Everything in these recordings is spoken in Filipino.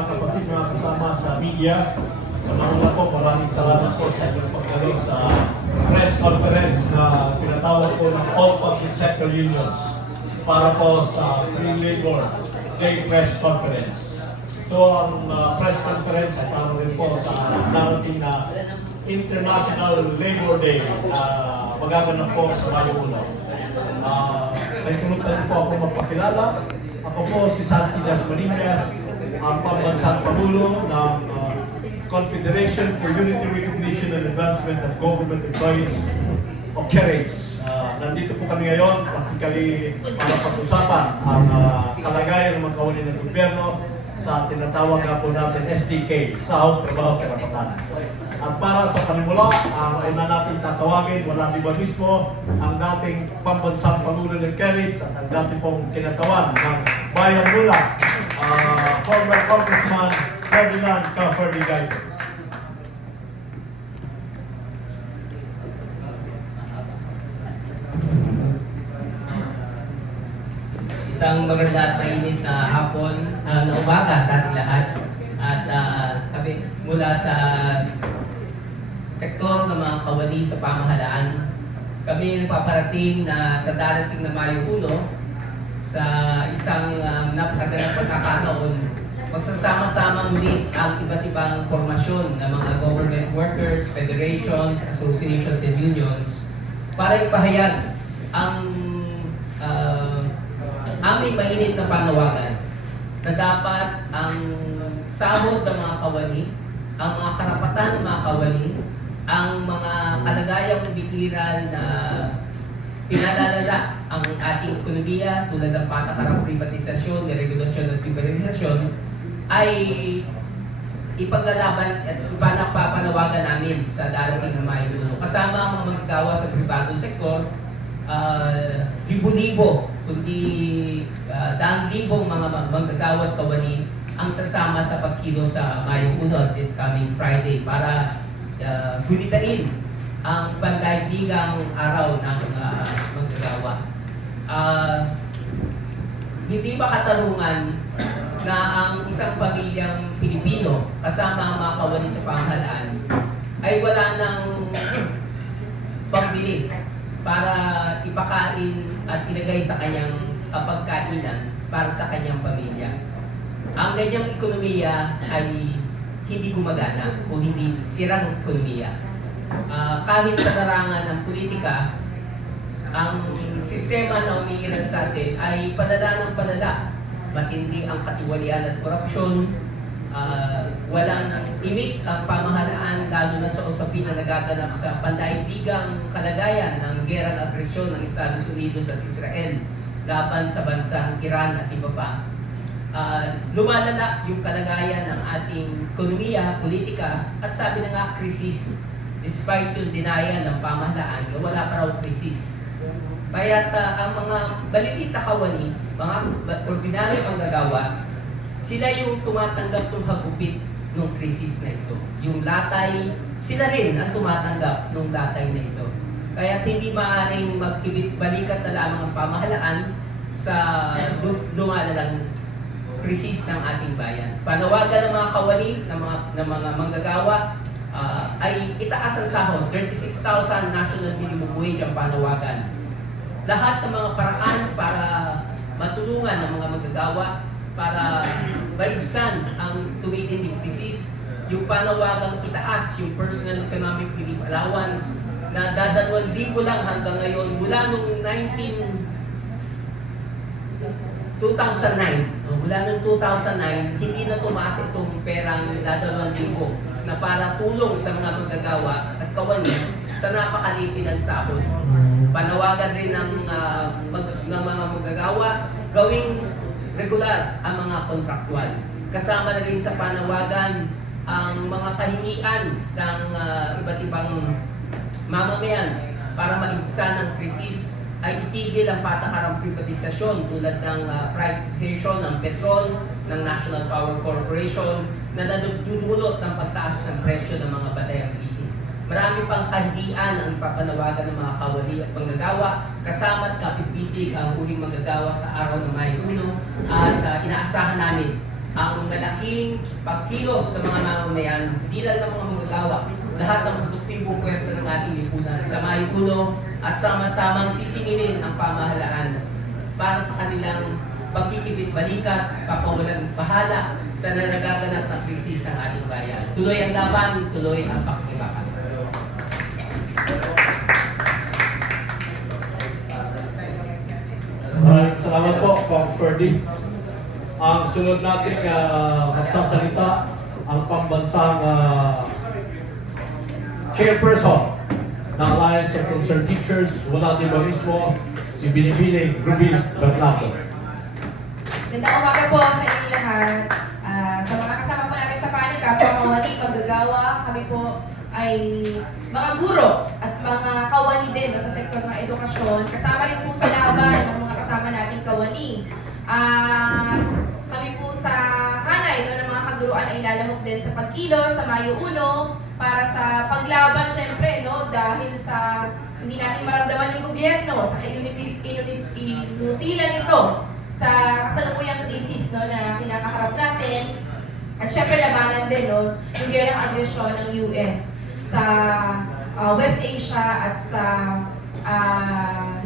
mga kapatid, mga kasama sa media. Una po, maraming salamat po sa inyong pagdali sa press conference na pinatawag po ng all public sector unions para po sa Free Labor Day press conference. Ito ang press conference ay para rin po sa darating na International Labor Day na magaganap po sa Mayo 1. May tunod po ako magpakilala. Ako po si Santi Dasmariñas, ang pambansang Pangulo ng Confederation for Unity, Recognition and Advancement of Government Employees o CAREGS. Nandito po kami ngayon para pag-usapan ang kalagayan ng mga kawani ng gobyerno sa tinatawag nga po natin STK, Sahod, Trabaho, Karapatan. At para sa panimula, ang una natin tatawagin, wala di ba mismo, ang dating pambansang Pangulo ng CAREGS at ang dating pong kinatawan ng Bayan Mula, former Congressman Ferdinand Caferdigay. Isang maganda at mainit na hapon, na umaga sa ating lahat. At kami mula sa sektor ng mga kawani sa pamahalaan, kami nagpaparating na sa darating na Mayo 1 sa isang napakagandang pagkakataon, magsasama-sama muli ang iba't ibang formasyon ng mga government workers, federations, associations, and unions para ipahayag ang aming mainit na panawagan na dapat ang sahod ng mga kawani, ang mga karapatan ng mga kawani, ang mga kalagayang bitiran na pinalalala ang ating ekonomiya tulad ng patakarang privatisasyon, deregulasyon at privatisasyon ay ipaglalaban at ipapanawagan namin sa darating na Mayo 1. Kasama ang mga magagawa sa pribadong sektor, libo-libo, kundi daang-libong mga manggagawa at kawani ang sasama sa pagkilos sa Mayo 1 at coming Friday para gunitain ang pandaigdigang araw ng manggagawa. Hindi ba katarungan na ang isang pamilyang Pilipino kasama ang mga kawani sa pamahalaan ay wala ng pambili para ipakain at ilagay sa kanyang pagkainan para sa kanyang pamilya. Ang ganyang ekonomiya ay hindi gumagana o hindi sirang ekonomiya. Kahit sa larangan ng politika, ang sistema na umiiral sa atin ay palala ng palala. Matindi ang katiwalian at korupsyon, walang imik ang pamahalaan lalo na sa usapin na nagaganap sa pandaigdigang kalagayan ng gera at agresyon ng Estados Unidos at Israel laban sa bansang Iran at iba pa. Lumalala yung kalagayan ng ating ekonomiya, politika, at sabi na nga, krisis. Despite yung denial ng pamahalaan, wala pa raw krisis. Kaya ang mga balilita kawani, mga ordinaryo panggagawa, sila yung tumatanggap ng hagupit ng krisis na ito. Yung latay, sila rin ang tumatanggap ng latay na ito. Kaya hindi maaaring magkibit-balikat na lamang ang pamahalaan sa lumalalang krisis ng ating bayan. Panawagan ng mga kawani, ng mga manggagawa, ay itaas ang sahod. 36,000 national minimum wage ang panawagan. Lahat ng mga paraan para matulungan ng mga manggagawa para maibsan ang tumitinding krisis, yung panawagang itaas yung personal economic relief allowance na dadalawang libo lang hanggang ngayon mula nung 2009. Mula nung 2009, hindi na tumaas itong perang dadalawang libo na para tulong sa mga manggagawa at kawani sa napakalipid ng sahod. Panawagan rin ng mga manggagawa gawing regular ang mga kontraktual. Kasama na rin sa panawagan ang mga kahingian ng iba't ibang mamamayan para maibsan ang krisis ay itigil ang patakarang privatisasyon tulad ng privatization ng petrol, ng National Power Corporation na nadudulot ng pagtaas ng presyo ng mga batayang bilihin. Marami pang kahihiyan ang ipapanawagan ng mga kawali at manggagawa, kasama at kapipisig ang huling manggagawa sa araw ng Mayo 1 at inaasahan namin ang malaking pagkilos ng mga mamamayan, hindi lang ng mga magagawa, lahat ng produktibong pwersa ng ating lipunan sa mayukulo at sama-samang sisingilin ang pamahalaan para sa kanilang pagkikibit-balikat, papawalang bahala sa nagaganap na krisis ng ating bayan. Tuloy ang laban, tuloy ang pakikibakan. Maraming salamat po, Kong Ferdy. Ang sunod nating magsasalita, ang pambansang chairperson ng Alliance of Concerned Teachers, wala din ba mismo, si Binibining Ruby Bernardo. Gandang umaga po sa inyong lahat. Sa mga kasama po namin sa panig, kapwa-kawani, maggagawa, kami po ay mga guro at mga kawani din sa sektor ng edukasyon. Kasama rin po sa laban ng mga kasama nating kawani. Kami po sa hanay ng mga kaguruan ay lalahok din sa pagkilos sa Mayo 1 para sa paglaban syempre dahil sa hindi natin maramdaman yung gobyerno sa inutilan nito sa kasalukuyang krisis na kinakaharap natin. At syempre labanan din yung gerang agresyon ng US sa West Asia at sa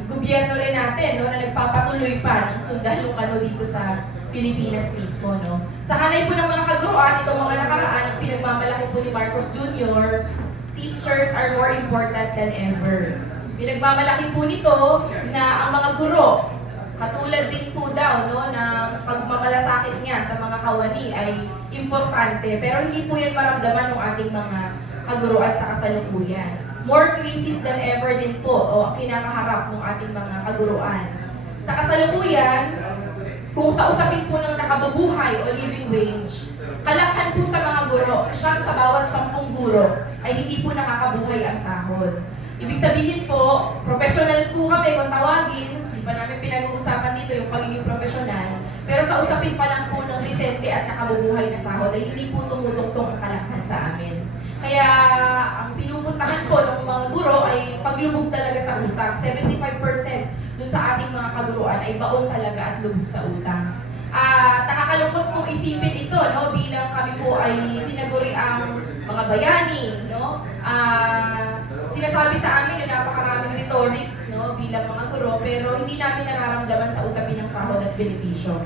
gobyerno rin natin na nagpapatuloy pa ng sundalong dito sa Pilipinas mismo. Sa hanay po ng mga kaguruan, itong mga nakaraan, ang pinagmamalaki po ni Marcos Jr., teachers are more important than ever. Pinagmamalaki po nito na ang mga guro, katulad din po daw na pagmamalasakit niya sa mga kawani ay importante, pero hindi po yan maramdaman ng ating mga kaguruan sa kasalukuyan. More crisis than ever din po ang kinakaharap ng ating mga kaguruan. Sa kasalukuyan, kung sa usapin po ng nakabubuhay o living wage, kalakhan po sa mga guro, siyang sa bawat 10 guro ay hindi po nakakabuhay ang sahod. Ibig sabihin po, professional po kami kung tawagin, hindi pa namin pinag-uusapan dito yung pagiging professional, pero sa usapin pa lang po ng risente at nakabubuhay na sahod ay hindi po tumutugtong ang kalakhan sa amin. Kaya ang pinupuntahan po ng mga guro ay paglubog talaga sa utang. 75% dun sa ating mga kaguruan ay baon talaga at lubog sa utang. Nakakalungkot pong isipin ito bilang kami po ay tinaguri ang mga bayani. Sinasabi sa amin yung napakaraming rhetorics bilang mga guro, pero hindi namin nararamdaman sa usapin ng sahod at benepisyo.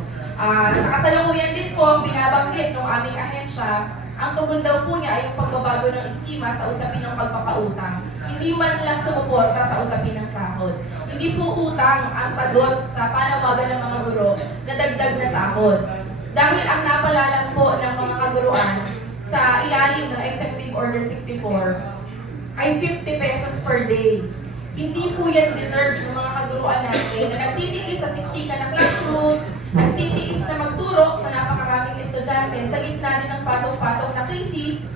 Sa kasalukuyan din po, binabanggit ng aming ahensya, ang tugon daw po niya ay yung pagbabago ng eskema sa usapin ng pagpapautang. Hindi man lang sumuporta sa usapin ng sahod. Hindi po utang ang sagot sa panawagan ng mga guro na dagdag na sahod. Dahil ang napalalang po ng mga kaguruan sa ilalim ng Executive Order 64 ay 50 pesos per day. Hindi po yan deserve ng mga kaguruan natin na nagtitiis sa siksikan ng classroom, nagtitiis na magturo sa napakaraming estudyante sa gitna din ng patong-patong na krisis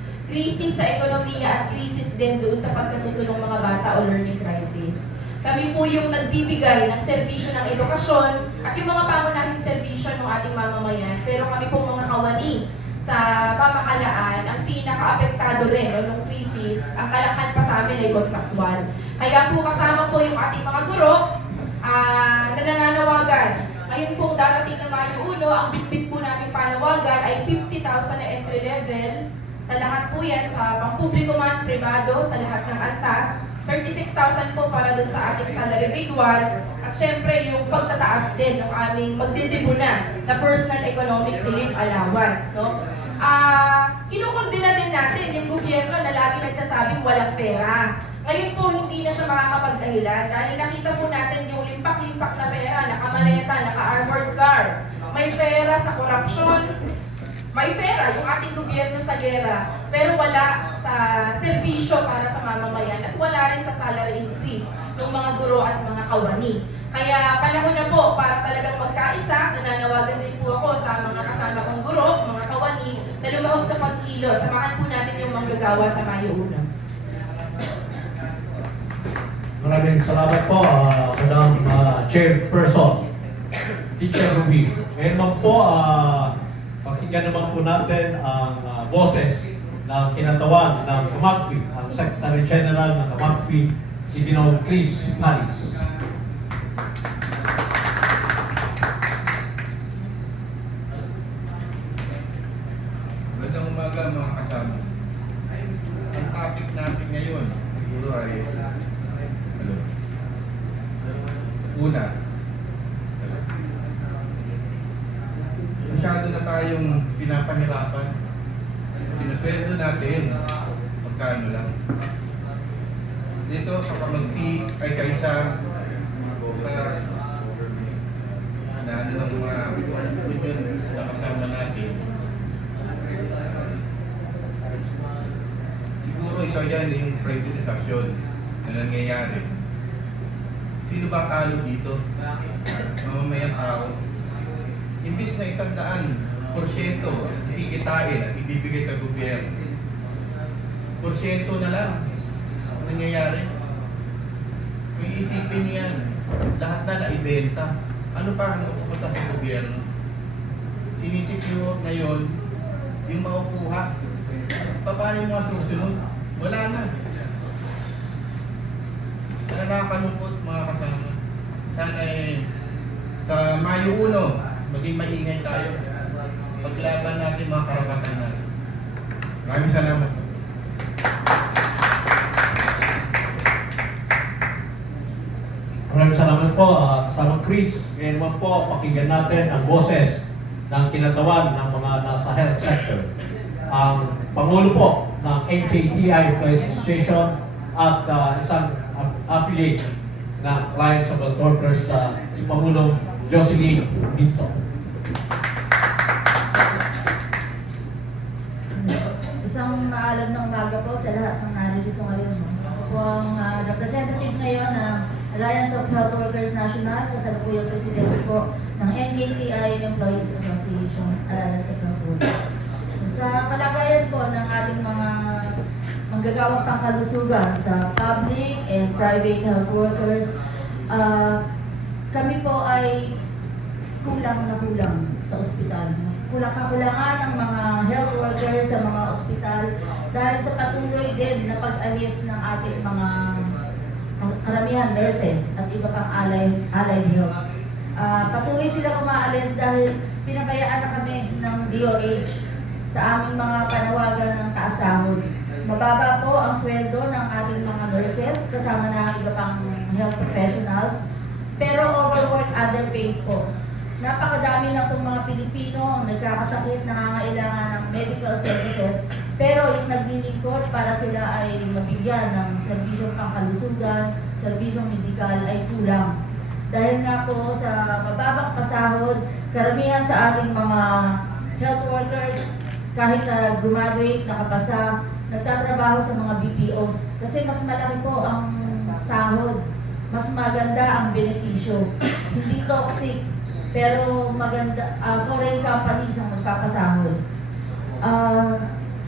sa ekonomiya at krisis din doon sa pagkatuto ng mga bata o learning crisis. Kami po yung nagbibigay ng serbisyo ng edukasyon at yung mga pangunahing serbisyo ng ating mamamayan, pero kami po mga kawani sa pamahalaan, ang pinaka-apektado rin ng krisis, ang kalakhan pa sa amin ay kontraktual. Kaya po kasama po yung ating mga guro na nananawagan. Ngayon pong darating na Mayo 1, ang bitbit po namin panawagan ay 50,000 na entry level. Sa lahat po yan, sa pampubliko man, privado, sa lahat ng antas. 36,000 po para dun sa ating salary grade 1. At syempre, yung pagtataas din ng aming magdidibuna na personal economic relief allowance. Kinukundina din natin yung gobyerno na lagi nagsasabing walang pera. Ngayon po, hindi na siya makakapagdahilan dahil nakita po natin yung limpak-limpak na pera, nakamaleta, naka-armored car. May pera sa corruption, may pera yung ating gobyerno sa gera, pero wala sa serbisyo para sa mamamayan at wala rin sa salary increase ng mga guro at mga kawani. Kaya panahon na po para talagang magkaisa, nananawagan din po ako sa mga kasama kong guro, mga kawani, na lumahok sa pagkilo. Samahan po natin yung manggagawa sa Mayo 1. Maraming salamat po, Madam Chairperson, Teacher Ruby. Ngayon naman po, pakinggan naman po natin ang boses ng kinatawan ng KAMAGFI, ang Secretary General ng KAMAGFI, si Ginoong Chris Paris. umaga mga kasama. Ang topic natin ngayon siguro ay una, masyado na tayong pinapahirapan. Sinusweldo natin magkano lang. Dito sa pamagpi ay kaisa sa na ano ng mga union na kasama natin. Siguro isa yan yung privatization na nangyayari. Sino ba talo dito? Mamamayang tao. Imbis na 100% kikitain at ibibigay sa gobyerno. Porsyento na lang ang nangyayari. Kung iisipin niyo yan, lahat na naibenta. Ano pa ang pupunta sa gobyerno? Sinisip nyo ngayon yung makukuha. Paano yung mga susunod? Wala na. Nakakalungkot mga kasama. Sana sa Mayo 1, maging maingay tayo. Paglaban natin mga karapatan natin. Maraming salamat. Maraming salamat po, kasama Chris. Ngayon naman po, pakinggan natin ang boses ng kinatawan ng mga nasa health sector. Ang Pangulo po ng NKTI Employees Association at isang affiliate ng Alliance of Health Workers, si Pangulong Jocelyn Dito. Isang maalam ng umaga po sa lahat ng naririto ngayon. Ako po ang representative ngayon ng Alliance of Health Workers National, kasalukuyang presidente po ng NKTI Employees Association, Alliance of Health Workers. Sa kalagayan po ng ating mga manggagawang pangkalusugan sa public and private health workers, kami po ay kulang na kulang sa ospital. Kakulangan ng mga health workers sa mga ospital dahil sa patuloy din na pag-alis ng ating mga karamihan nurses at iba pang allied health. Patuloy silang umaalis dahil pinabayaan na kami ng DOH sa aming mga panawagan ng taas sahod. Mababa po ang sweldo ng ating mga nurses kasama na iba pang health professionals, pero overwork, underpaid po. Napakadami na pong mga Pilipino ang nagkakasakit, nangangailangan ng medical services, pero yung naglilingkod para sila ay mabigyan ng serbisyong pangkalusugan, serbisyong medikal ay kulang. Dahil nga po sa mababang pasahod, karamihan sa ating mga health workers, kahit na graduate, nakapasa, nagtatrabaho sa mga BPOs. Kasi mas malaki po ang sahod, mas maganda ang benepisyo. Hindi toxic, pero maganda, foreign companies ang magpapasahod.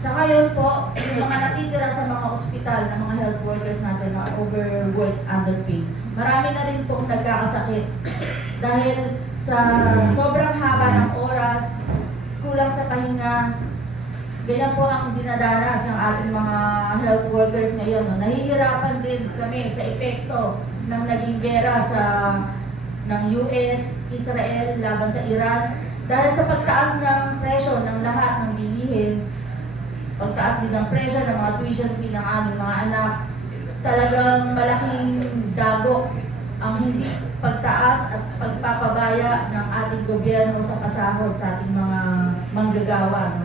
Sa ngayon po, yung mga natitira sa mga ospital ng mga health workers natin na overworked, underpaid, marami na rin pong nagkakasakit dahil sa sobrang haba ng oras, kulang sa pahinga. Ganyan po ang dinadanas ng ating mga health workers ngayon. Nahihirapan din kami sa epekto ng naging gera ng US, Israel, laban sa Iran. Dahil sa pagtaas ng presyo ng lahat ng bilihin, pagtaas din ng presyo ng mga tuition fee ng aming mga anak, talagang malaking dagok ang hindi pagtaas at pagpapabaya ng ating gobyerno sa pasahod sa ating mga manggagawa.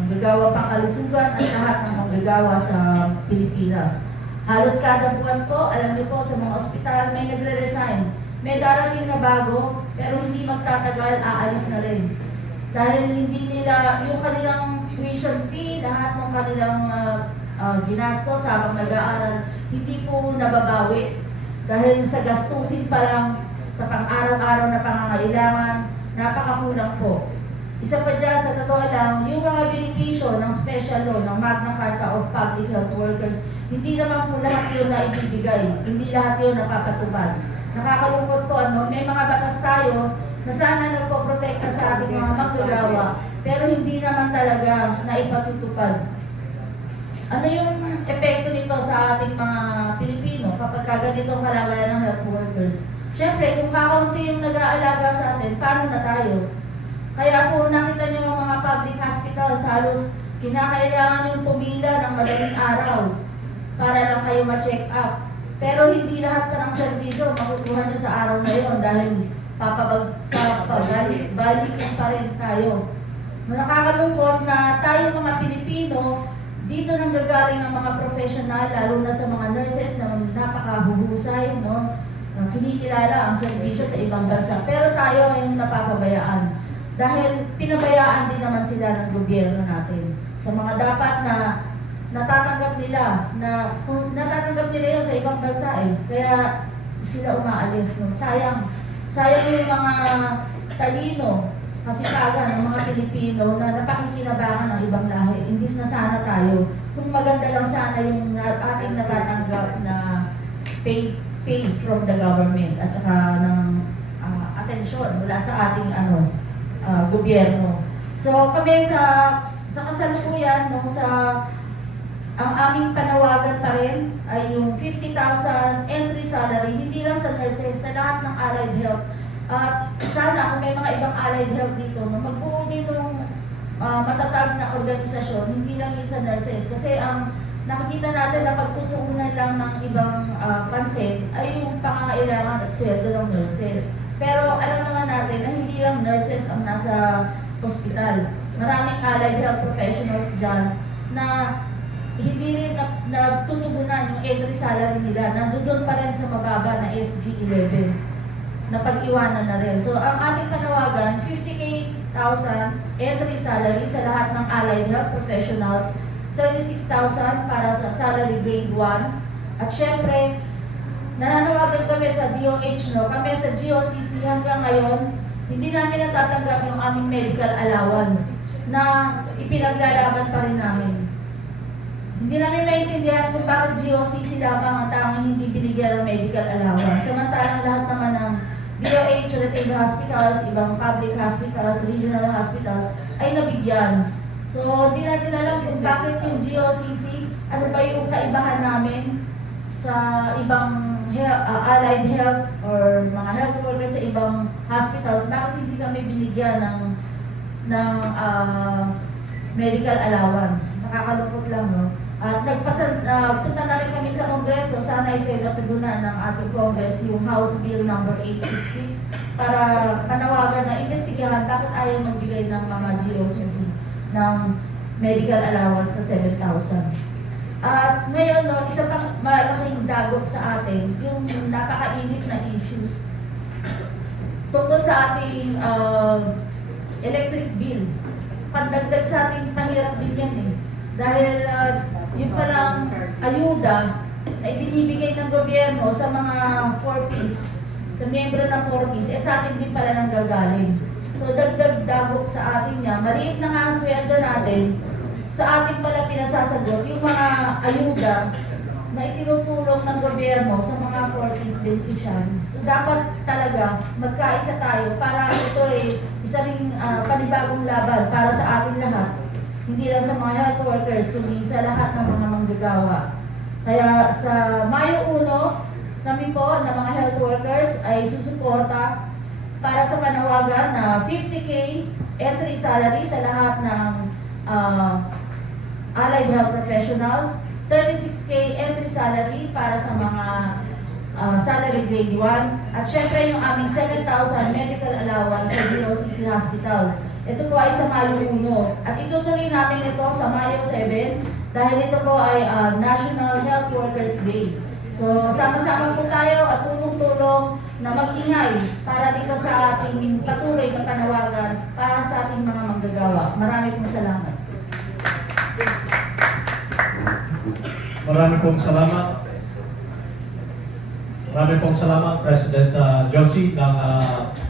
Manggagawa pangkalusugan at lahat ng manggagawa sa Pilipinas. Halos kada buwan po, alam niyo po, sa mga ospital may nagre-resign. May darating na bago, pero hindi magtatagal, aalis na rin. Dahil hindi nila, yung kanilang tuition fee, lahat ng kanilang ginastos habang nag-aaral, hindi po nababawi. Dahil sa gastusin pa lang, sa pang-araw-araw na pangangailangan, napakakulang po. Isa pa dyan, sa totoo lang, yung mga benepisyo ng special law, ng Magna Carta of Public Health Workers, hindi naman po lahat yun na ibibigay, hindi lahat yun napapatupad. Nakakalungkot po, may mga batas tayo na sana nagpoprotekta sa ating mga manggagawa, pero hindi naman talaga naipatutupad. Ano yung epekto nito sa ating mga Pilipino kapag ganitong kalagayan ng health workers? Siyempre, kung kakaunti yung nag-aalaga sa atin, paano na tayo? Kaya po nakita nyo yung mga public hospitals, halos kinakailangan yung pumila ng madaling araw para lang kayo ma-check up. Pero hindi lahat pa ng serbisyo makukuha nyo sa araw na yun dahil papabalik-balikan pa rin tayo. Nakakalungkot na tayo mga Pilipino, dito nang gagaling ang mga professional, lalo na sa mga nurses na napakahuhusay, no? Kinikilala ang serbisyo sa ibang bansa. Pero tayo yung napapabayaan. Dahil pinabayaan din naman sila ng gobyerno natin sa mga dapat na natatanggap nila, na kung natatanggap nila yun sa ibang bansa kaya sila umaalis. No? Sayang yung mga talino, kasikagan ng mga Pilipino na napakikinabangan ng ibang lahi. Imbis na sana tayo, kung maganda lang sana yung ating natatanggap na pay from the government at saka ng atensyon mula sa ating gobyerno. So kami sa kasalukuyan, no, ang aming panawagan pa rin ay yung 50,000 entry salary, hindi lang sa nurses, sa lahat ng allied health. At sana kung may mga ibang allied health dito, no, magbuo din ng matatag na organisasyon, hindi lang yung sa nurses. Kasi ang nakikita natin na pagtutuunan lang ng ibang pansin ay yung pangangailangan at sweldo ng nurses. Pero alam naman natin na hindi lang nurses ang nasa hospital. Maraming allied health professionals dyan na hindi rin natutugunan yung entry salary nila. Nandoon pa rin sa mababa na SG11 na pag-iwanan na rin. So ang ating panawagan, 50,000 entry salary sa lahat ng allied health professionals, 36,000 para sa salary grade 1. At syempre, nananawagan kami sa DOH, no? Kami sa GOCC hanggang ngayon, hindi namin natatanggap yung aming medical allowance na ipinaglalaban pa rin namin. Hindi namin maintindihan kung bakit GOCC lamang ang tanging hindi binigyan ng medical allowance. Samantalang lahat naman ng DOH, retail hospitals, ibang public hospitals, regional hospitals ay nabigyan. So, hindi natin alam kung bakit yung GOCC, ano ba yung kaibahan namin sa ibang allied health or mga health workers sa ibang hospitals, bakit hindi kami binigyan ng medical allowance. Nakakalungkot lang, no? At punta na rin kami sa Kongreso, sana ito yung natugunan ng ating Congress, yung House Bill number 866, para panawagan na investigahan bakit ayaw magbigay ng mga GOCC ng medical allowance na 7,000. At ngayon, no, isa pang malaking dagot sa atin, yung napakainit na issue tungkol sa ating electric bill. Pandagdag sa ating pahirap din yan Dahil yung palang ayuda na ibinibigay ng gobyerno sa mga 4Ps, sa miyembro ng 4Ps, sa atin din pala nang gagaling. So dagdag dagot sa atin niya, maliit na nga ang sweldo natin, sa ating pala pinasasagot yung mga ayuda na itinutulong ng gobyerno sa mga 4Ps beneficiaries. So dapat talaga magkaisa tayo para ito isa ring panibagong laban para sa ating lahat. Hindi lang sa mga health workers, kundi sa lahat ng mga manggagawa. Kaya sa Mayo 1, kami po na mga health workers ay susuporta para sa panawagan na 50K entry salary sa lahat ng allied health professionals, 36K entry salary para sa mga salary grade 1, at syempre yung aming 7,000 medical allowance sa DOCC hospitals. Ito po ay sa Mayo 1 at itutuloy namin ito sa Mayo 7 dahil ito po ay National Health Workers Day. So sama-sama po tayo at tulong-tulong na mag-ingay para dito sa ating patuloy na panawagan para sa ating mga manggagawa. Marami pong salamat. Marami pong salamat. Marami pong salamat, President Josie ng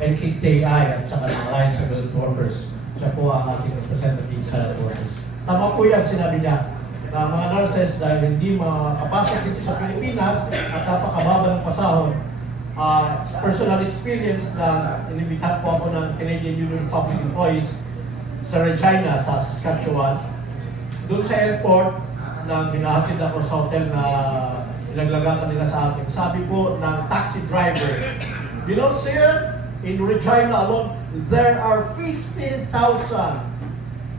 NKTI at saka ng Alliance of Health Workers. Siya po ang ating representative sa health workers. Tama po yan, sinabi niya, na mga nurses dahil hindi makapasok dito sa Pilipinas at napakababa ng pasahod. Personal experience na inimbitan po ako ng Canadian Union of Public Employees sa Regina, sa Saskatchewan. Doon sa airport, nang hinahatid ako sa hotel na ilaglagatan nila sa akin, sabi po ng taxi driver, you know, sir, in Regina alone, there are 15,000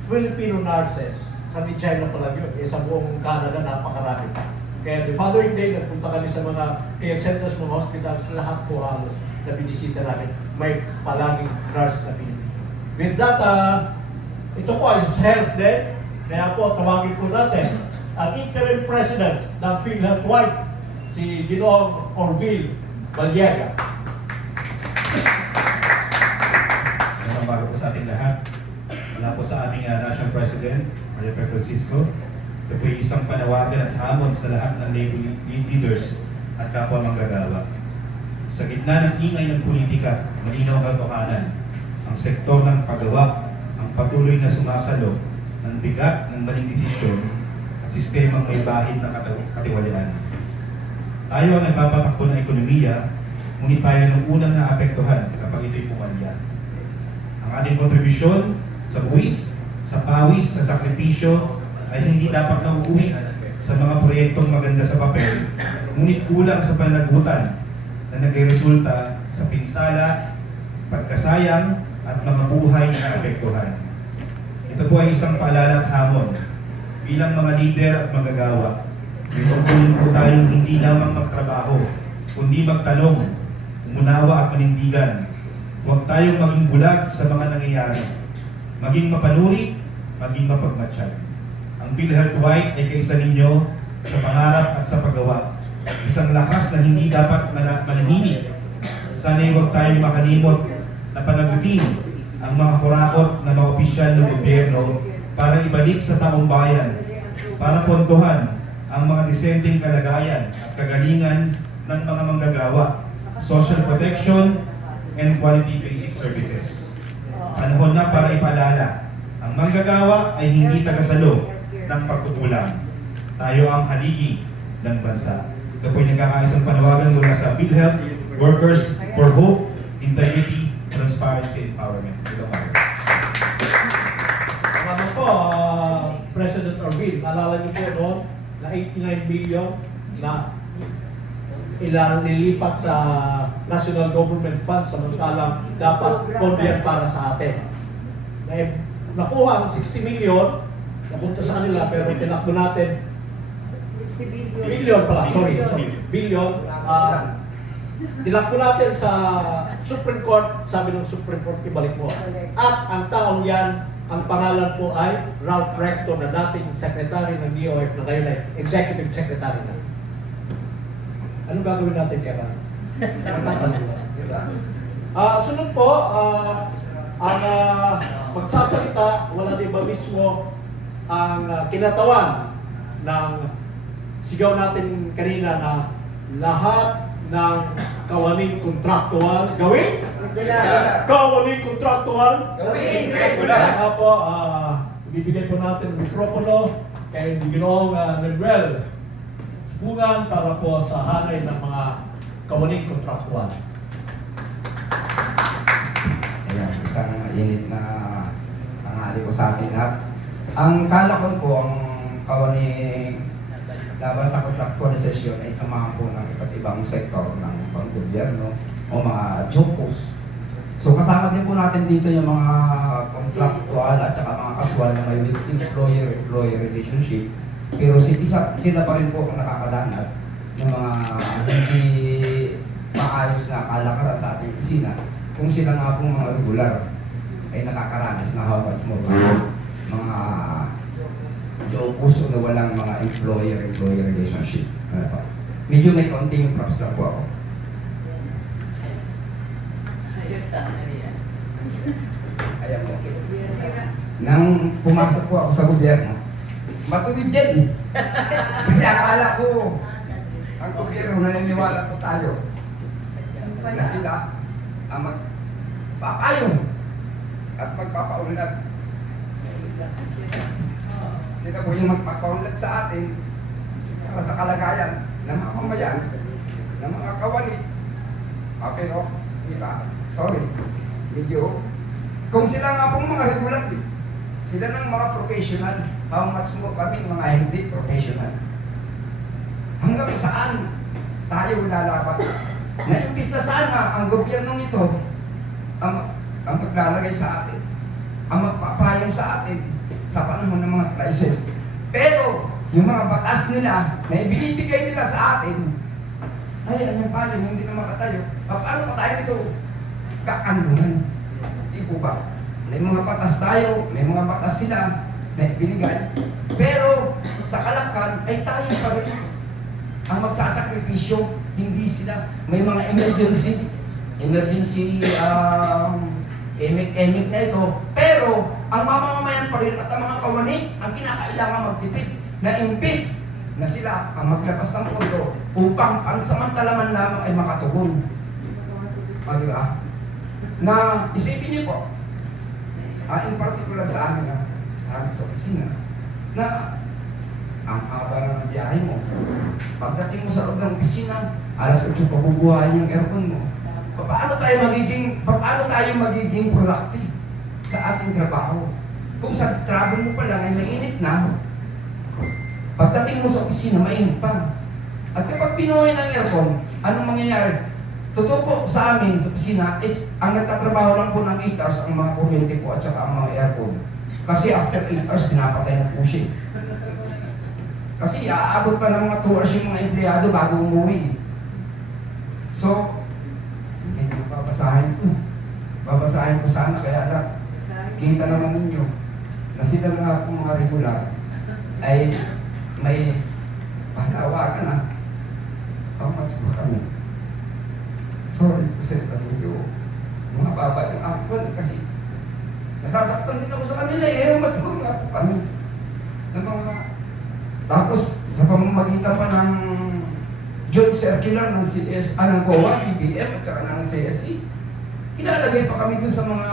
Filipino nurses. sa China pa lang yun. Sa buong Canada, napakarami. Kaya the following day, nagpunta kami sa mga care centers, mga hospitals, lahat po halos na binisita namin. May palaging nurse na pinili. With that, ito po ay health din. Kaya po, tawagin po natin ang interim president ng PhilHealth White, si Ginoong Orville Baliega. Magandang bago po sa ating lahat. Mula po sa aming National President, Maria P. Francisco. Ito po yung isang panawagan at hamon sa lahat ng labor leaders at kapwa manggagawa. Sa gitna ng ingay ng politika, malinaw ang katotohanan. Ang sektor ng paggawa ang patuloy na sumasalo ng bigat ng maling desisyon at sistemang may bahid ng katiwalian. Tayo ang nagpapatakbo ng ekonomiya, ngunit tayo ng unang naapektuhan kapag ito'y pumalya. Ang ating kontribusyon sa buwis, sa pawis, sa sakripisyo ay hindi dapat nauuwi sa mga proyektong maganda sa papel, ngunit kulang sa panlagutan na nagresulta sa pinsala, pagkasayang at mga buhay na naapektuhan. Ito po ay isang paalala at hamon bilang mga lider at manggagawa. May tungkulin po tayong hindi lamang magtrabaho, kundi magtanong, umunawa at manindigan. Huwag tayong maging bulag sa mga nangyayari. Maging mapanuri, maging mapagmatsyag. Ang PhilHealth White ay kaisa ninyo sa pangarap at sa paggawa. Isang lakas na hindi dapat manahimik. Sana'y huwag tayong makalimot na panagutin ang mga kurakot na mga opisyal ng gobyerno para ibalik sa taong bayan, para pondohan ang mga disenteng kalagayan at kagalingan ng mga manggagawa, social protection, and quality basic services. Panahon na para ipaalala, ang manggagawa ay hindi tagasalo ng pagkukulang. Tayo ang haligi ng bansa. Ito po'y nagkakaisang panawagan mula sa PhilHealth Workers for Hope, Integrity, Transparency, Empowerment. Ito pa. Salamat po, President Orville. Alala niyo po noon na 89 billion na ilang nilipat sa national government funds samantalang dapat pondo yan para sa atin. Nakuha ang 60 million, napunta sa kanila pero tinakbo natin 60 billion pala, sorry, billion. Tinakbo natin sa Supreme Court, sabi ng Supreme Court, ibalik mo. At ang taong yan, ang pangalan po ay Ralph Recto na dating Secretary ng DOF na ngayon ay Executive Secretary na. Anong gagawin natin kay Ralph? Sunod po, ang magsasalita, wala din ba mismo ang kinatawan ng sigaw natin kanina na lahat ng kawaning kontraktual gawin? Kawaning kontraktual Gawin! Kaya po, bibigyan po natin ng mikropono kay Ginoong Manuel Bungan para po sa hanay ng mga kawaning kontraktual. Ayan, isang init na pangali ko sa atin lahat. Ang kalakon po, ang kawaning laban sa contractualization ay samahan po ng iba't ibang sektor ng panggobyerno o mga jokos. So kasama din po natin dito yung mga contractual at saka mga casual na may employer-employee relationship. Pero sila pa rin po ang nakakadanas ng mga hindi maayos na kalakaran sa ating opisina kung sila nga pong mga regular ay nakakaranas na how much more mga jokos na walang mga employer-employee relationship. Ano pa? Medyo may konting props lang po ako. Ayan po. Nang pumasok po ako sa gobyerno, matuwid yan eh. Kasi akala ko, ang gobyerno naniniwala po tayo na sila ang magpapayong at magpapaunlad. Sila po yung magpapaunlad sa atin para sa kalagayan ng mga pamayan, ng mga kawani. Pero, diba? Sorry. Medyo, kung sila nga pong mga regular, sila ng mga professional, how much more kami mga hindi professional. Hanggang saan tayo lalapat? Na imbis na sana ang gobyernong ito ang maglalagay sa atin, ang magpapayong sa atin sa panahon ng mga crisis. Pero, yung mga batas nila na ibinibigay nila sa atin, ay, anong pala, hindi na makatayo. Paano pa tayo nito? Kakanungan. Di po ba? May mga batas tayo, may mga batas sila na ibinigay. Pero, sa kalakal, ay tayo pa rin ang magsasakripisyo. Hindi sila. May mga emergency, emik na ito. Pero, ang mamamayan pa rin at ang mga kawani, ang kinakailangan magtipid na imbis na sila ang maglabas ng pondo upang pansamantala man lamang ay makatugon. O, di ba? Na isipin niyo po, in particular sa amin, sa amin sa opisina, na ang haba ng biyahe mo. Pagdating mo sa loob ng opisina, alas 8 pa bubuhayin yung aircon mo. Paano tayo magiging productive sa ating trabaho? Kung sa travel mo pa lang ay mainit na, pagdating mo sa opisina, mainit pa. At kapag pinuhay ng aircon, anong mangyayari? Totoo po sa amin sa opisina is ang nagtatrabaho lang po ng 8 hours ang mga kuryente po at saka ang mga aircon. Kasi after 8 hours, pinapatay na po siya. Kasi aabot pa ng mga 2 hours yung mga empleyado bago umuwi. So, hindi ko babasahin ko. Babasahin ko sana, kaya lang, kita naman ninyo na sila nga po mga regular ay may panawagan na. How much po kami? Sorry to say that you, mga baba yung actual kasi nasasaktan din ako sa kanila eh. Mas nga po kami. Ng mga tapos, sa pamamagitan pa ng joint circular ng CS, ng COA, PBF, at saka ng CSE, ilalagay pa kami dun sa mga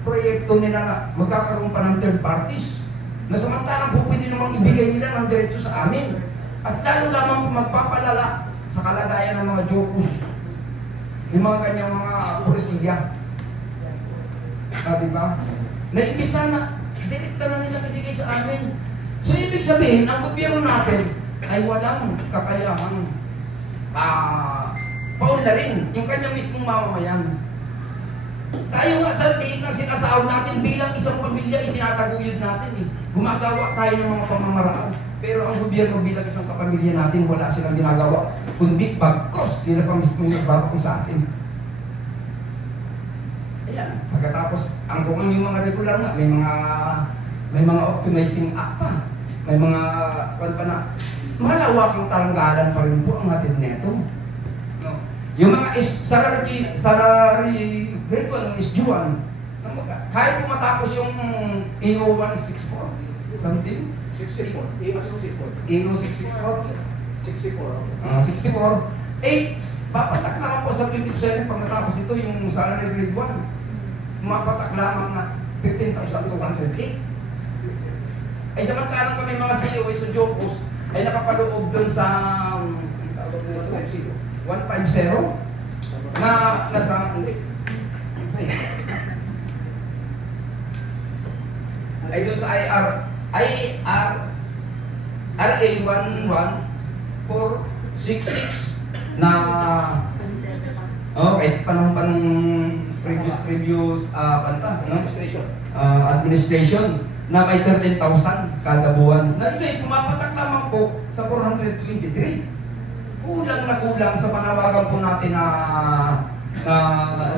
proyekto nila na magkakaroon pa ng third parties na samantalang po pwede namang ibigay nila ng diretso sa amin. At lalo lamang po magpapalala sa kalagayan ng mga jokus, yung mga kanyang mga polisiya. Diba? Na imbisa na, direkta na nila ibigay sa amin. So, ibig sabihin, ang gobyerno natin ay walang kakayahang paunlarin yung kanyang mismong mamamayan. Tayo nga sa liit ng sinasahod natin bilang isang pamilya, itinataguyod natin eh. Gumagawa tayo ng mga pamamaraan. Pero ang gobyerno bilang isang kapamilya natin, wala silang ginagawa. Kundi bagkos, sila pa mismo yung nagbabako sa atin. Ayan. Pagkatapos, kung ano yung mga regular nga, may mga optimizing app pa. May mga, malawak yung tanggalan pa rin po ang hatid neto. No? Yung mga salary grade 1 is due kahit po matapos yung AO 164, something? 64. AO 64. AO 64? 64. Papatak lang po sa 27 pag natapos ito yung salary grade 1. Mapatak lamang na 15,208. Ay samantalang kami mga CEO sa Jocos ay nakapaloob doon sa 150 na nasa ay doon sa RA 11466 na kahit panahon pa ng previous administration na may 13,000 kada buwan. Na ito'y pumapatak lamang po sa 423. Kulang na kulang sa panawagan po natin na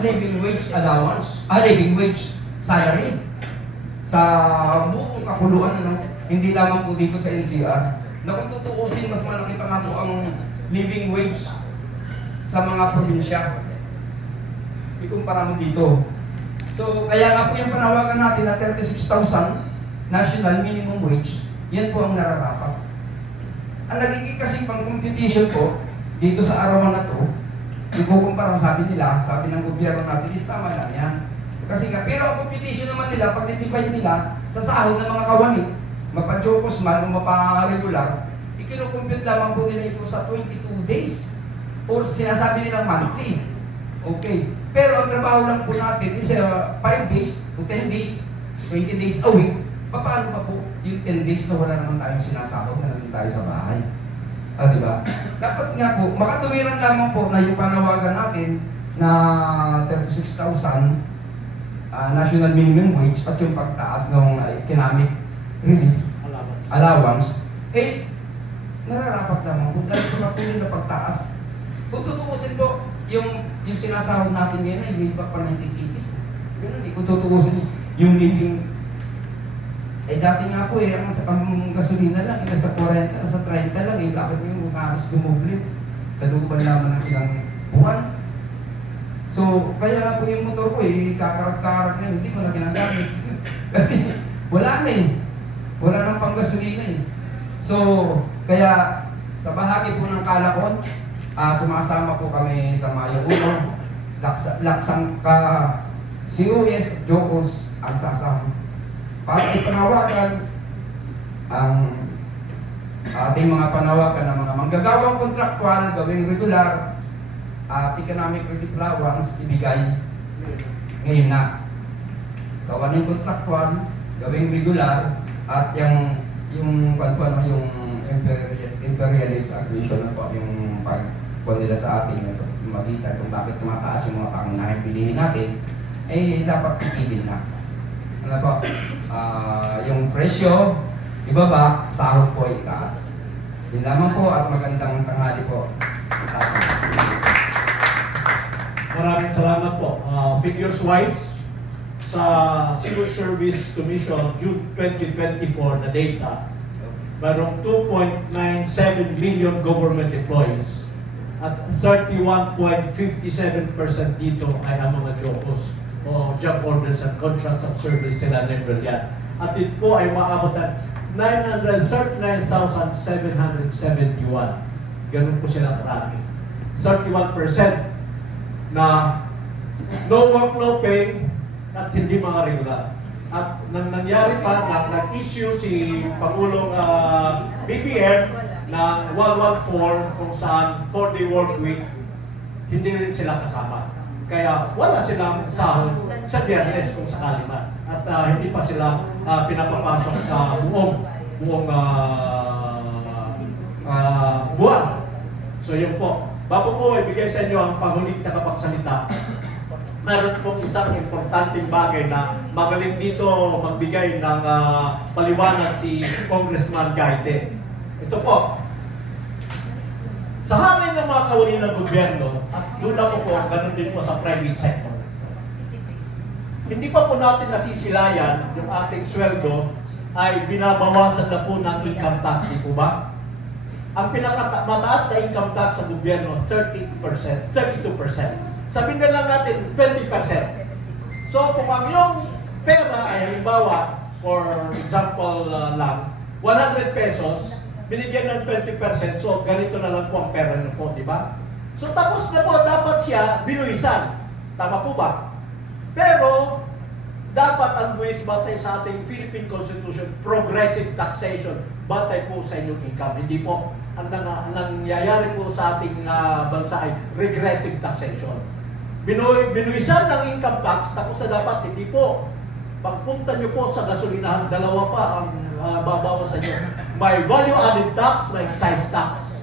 living wage allowance, living wage salary sa buong kapuluan, hindi lamang po dito sa NCR. Na kung tutuusin, mas malaki pa nga po ang living wage sa mga probinsya. Ikumpara mo dito. So, kaya nga po yung panawagan natin na 36,000 national minimum wage, yan po ang nararapat. Ang nagiging kasi pang competition po, dito sa arawan na to, ikukumpara, sabi ng gobyerno natin, is tama lang yan. Kasi nga, pero ang competition naman nila, pag divide nila sa sahod ng mga kawani, mapa-jokos man o mapa-regular, ikinukumpute lamang po nila ito sa 22 days. O sinasabi nilang monthly. Okay. Pero ang trabaho lang po natin is 5 days to 10 days, 20 days a week. Paano pa po yung 10 days na wala naman tayong sinasahod na nandun tayo sa bahay? Diba? Dapat nga po, makatuwiran lamang po na yung panawagan natin na 36,000 national minimum wage at yung pagtaas ng economic relief allowance, nararapat lamang po dahil sa patuloy na pagtaas. Kung tutuusin po, yung sinasahod natin ngayon ay way back pa 1980s. Ganun eh, kung tutuusin yung living, dati nga po ang gasolina lang, nasa 40, nasa 30 lang bakit yung halos dumubli sa looban naman ng ilang buwan. So, kaya nga po yung motor ko kakarap-karap na hindi ko na ginagamit. Kasi wala na wala nang panggasolina So, kaya sa bahagi po ng Calacon, sumasama po kami sa Mayo 1, Laksang COS Jocos ang sasama. Para ipanawagan ang ating mga panawagan ng mga manggagawang kontraktual, gawing regular, at economic relief allowance ibigay ngayon na. Gawain kontraktual, gawing regular, at yung imperialist aggression na po yung pagkuhan nila sa atin sa magitan kung bakit tumataas yung mga pangunahing bilihin natin, dapat titigil na. Ano po? Yung presyo, ibaba, sahod po itaas. Yun lamang po at magandang tanghali po. Maraming salamat po. Figures wise, sa Civil Service Commission June 2024 na data, mayroong 2.97 million government employees at 31.57% dito ay ang mga JOCOs o Job Orders and Contracts of Service sila level yan. At ito po ay maabot ng 939,771. Ganun po sila karami. 31% na no work, no pay at hindi mga regular. At nangyari pa na nag-issue si Pangulong BBM ng 114 kung saan 4-day work week, hindi rin sila kasama. Kaya wala silang sahod sa Biyernes kung sakali man. At hindi pa sila pinapapasok sa buong buwan. So yun po. Bago ko ibigay sa inyo ang panghuling tagapagsalita, meron pong isang importanteng bagay na magaling dito magbigay ng paliwanag si Congressman Gaite. Ito po, sa hangin ng mga kawani ng gobyerno, at lula ko po, ganun din po sa private sector. Hindi pa po natin nasisilayan yung ating sweldo ay binabawasan na po ng income tax, di po ba? Ang pinakamataas na income tax sa gobyerno, 32%. Sabihin na lang natin, 20%. So kung ang yung pera ay halimbawa, for example lang, 100 pesos, binigyan ng 20%, so ganito na lang po ang pera niyo po, di ba? So tapos na po, dapat siya binuisan. Tama po ba? Pero, dapat ang buwis batay sa ating Philippine Constitution, progressive taxation, batay po sa inyong income. Hindi po, ang nangyayari po sa ating bansa ay regressive taxation. Binuisan ng income tax, tapos na dapat, hindi po. Pagpunta nyo po sa gasolinahan, dalawa pa ang babawas sa inyo. May value-added tax, may excise tax.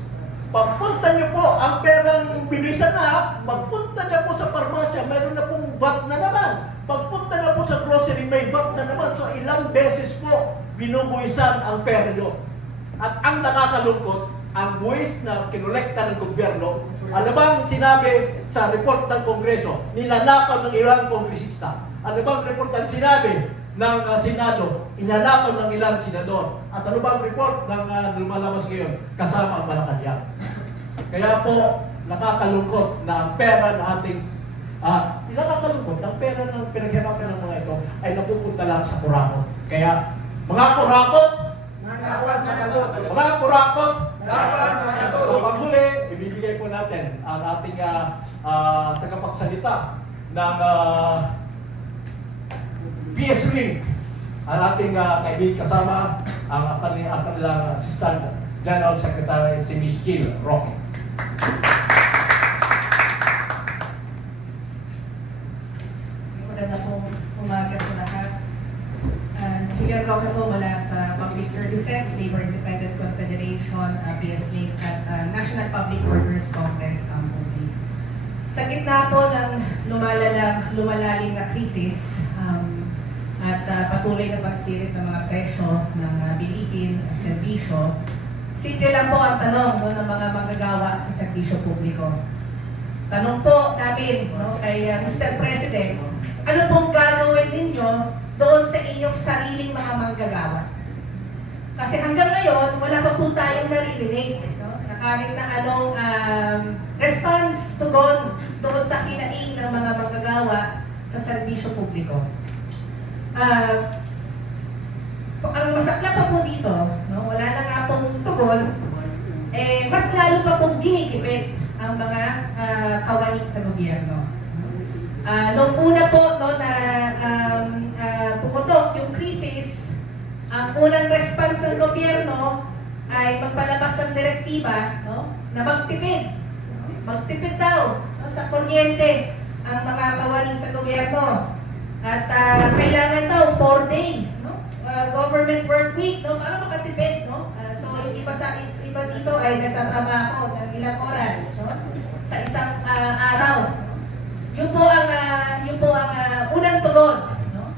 Pagpunta nyo po, ang perang binuisan na, magpunta na po sa parmasya, mayroon na pong VAT na naman. Pagpunta na po sa grocery, may VAT na naman. So ilang beses po binubuisan ang pera nyo. At ang nakakalungkot, ang buwis na kinolekta ng gobyerno, ano bang sinabi sa report ng Kongreso? Ninanakaw ng ilang kongresista. Ano bang report ang sinabi ng Senado? Inanakaw ng ilang senador. At ano bang report ng lumalabas ngayon? Kasama ang Malacanang. Kaya po, nakakalungkot na ang pera ng ating nakakalungkot, ang pera ng pinaghirapan ng mga ito ay napupunta lang sa kurakot. Kaya, mga kurakot, so panghuli, ibibigay po natin ang ating tagapagsalita ng PS Link, ang ating kaibigan kasama, ang kanilang Assistant General Secretary, si Ms. Jill Roque. Maganda pong umaga sa lahat. Jill Roque po mula sa Public Services, Labor Independent Confederation, PS-Link at National Public Workers Congress, ang PUBLIC. Sa gitna po ng lumalalim na krisis, at patuloy na pagsirit ng mga presyo ng bilihin at serbisyo. Simple lang po ang tanong no, ng mga manggagawa sa serbisyo publiko. Tanong po namin no, kay Mr. President, ano pong gagawin ninyo doon sa inyong sariling mga manggagawa? Kasi hanggang ngayon, wala pa po tayong naririnig no, na kahit na anong response tugon doon sa hinaing ng mga manggagawa sa serbisyo publiko. Ang masakla pa po dito, no, wala na nga pong tugon, mas lalo pa pong ginikipit ang mga kawani sa gobyerno. Noong una po no, na pumutok yung krisis, ang unang response ng gobyerno ay magpalabas ng direktiba no, na magtipid. Magtipid daw no, sa kuryente ang mga kawani sa gobyerno. At kailangan daw 4-day no, government work week no, para makatipid. No? So yung iba dito ay nagtatrabaho ng ilang oras no, sa isang araw. Yun po ang unang tugon. No?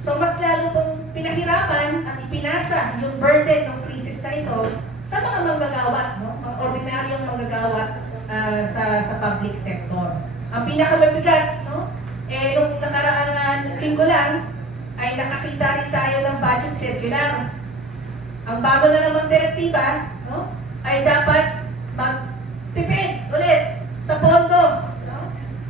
So mas lalo pong pinahirapan at ipinasa yung burden ng krisis na ito sa mga manggagawa, no? Mga ordinaryong manggagawa sa public sector. Ang pinakamabigat, no? Nung nakaraang linggo lang, ay nakakita rin tayo ng budget circular. Ang bago na namang direktiba, no? Ay dapat magtipid ulit sa pondo.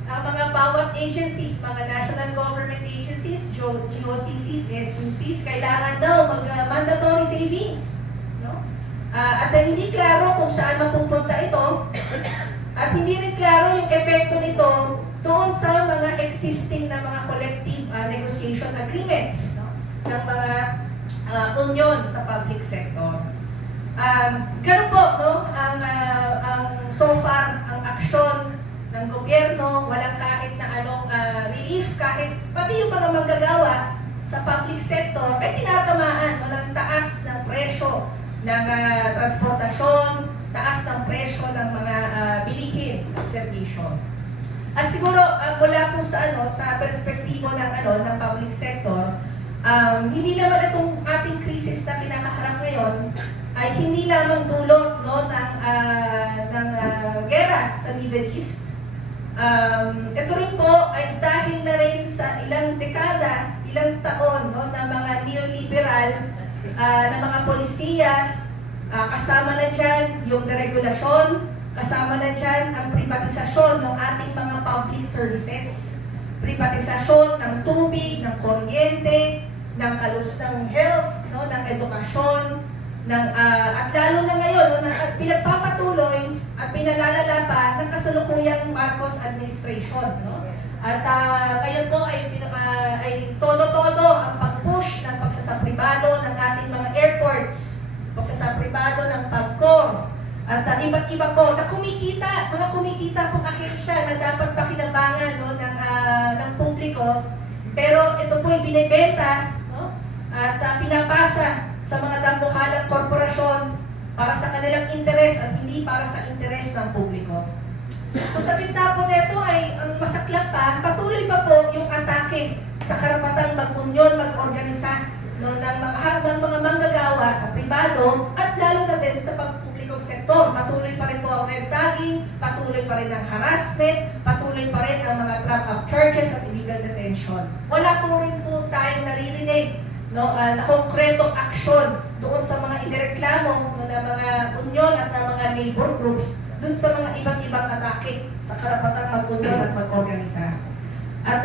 Ang mga bawat agencies, mga national government agencies, GOCCs, SUCs, kailangan daw mag-mandatory savings. No? At hindi klaro kung saan mapupunta ito, at hindi rin klaro yung epekto nito doon sa mga existing na mga collective negotiation agreements no? Ng mga union sa public sector. Ganun po, no? Ang so far, ang aksyon ng gobyerno, walang kahit na anong relief, kahit pati yung mga manggagawa sa public sector, ay tinatamaan no, ng taas ng presyo ng transportasyon, taas ng presyo ng mga bilihin at serbisyo. At siguro, mula po sa perspektibo ng public sector, hindi naman itong ating krisis na pinakaharap ngayon ay hindi lamang dulot no, ng gera sa Middle East. Ito rin po ay dahil na rin sa ilang dekada, ilang taon no, na mga neoliberal na mga polisiya, kasama na dyan yung deregulasyon, kasama na dyan ang privatisasyon ng ating mga public services, privatisasyon ng tubig, ng kuryente, ng health, no, ng edukasyon, at lalo na ngayon, no, pinagpapatuloy at pinalalala pa ng kasalukuyang Marcos administration. No? At ngayon po ay todo-todo ang pag-push ng pagsasapribado ng ating mga airports, pagsasapribado ng PAGCOR, at iba't iba po na mga kumikita pong ahensya na dapat pakinabangan no, ng publiko, pero ito po ay binibenta no, at pinapasa sa mga dambuhalang korporasyon para sa kanilang interes at hindi para sa interes ng publiko. So sa gitna po nito ay ang masaklap pa, patuloy pa po yung atake sa karapatang mag-unyon, mag-organisa no, ng mga manggagawa sa pribado at lalo na din sa pagpublikong sektor. Patuloy pa rin po ang red tagging, patuloy pa rin ang harassment, patuloy pa rin ang mga trap-up charges at illegal detention. Wala po rin po tayong naririnig no, na konkretong aksyon doon sa mga inireklamo no, na mga union at na mga labor groups doon sa mga iba't ibang atake sa karapatang mag-union at mag-organisa. At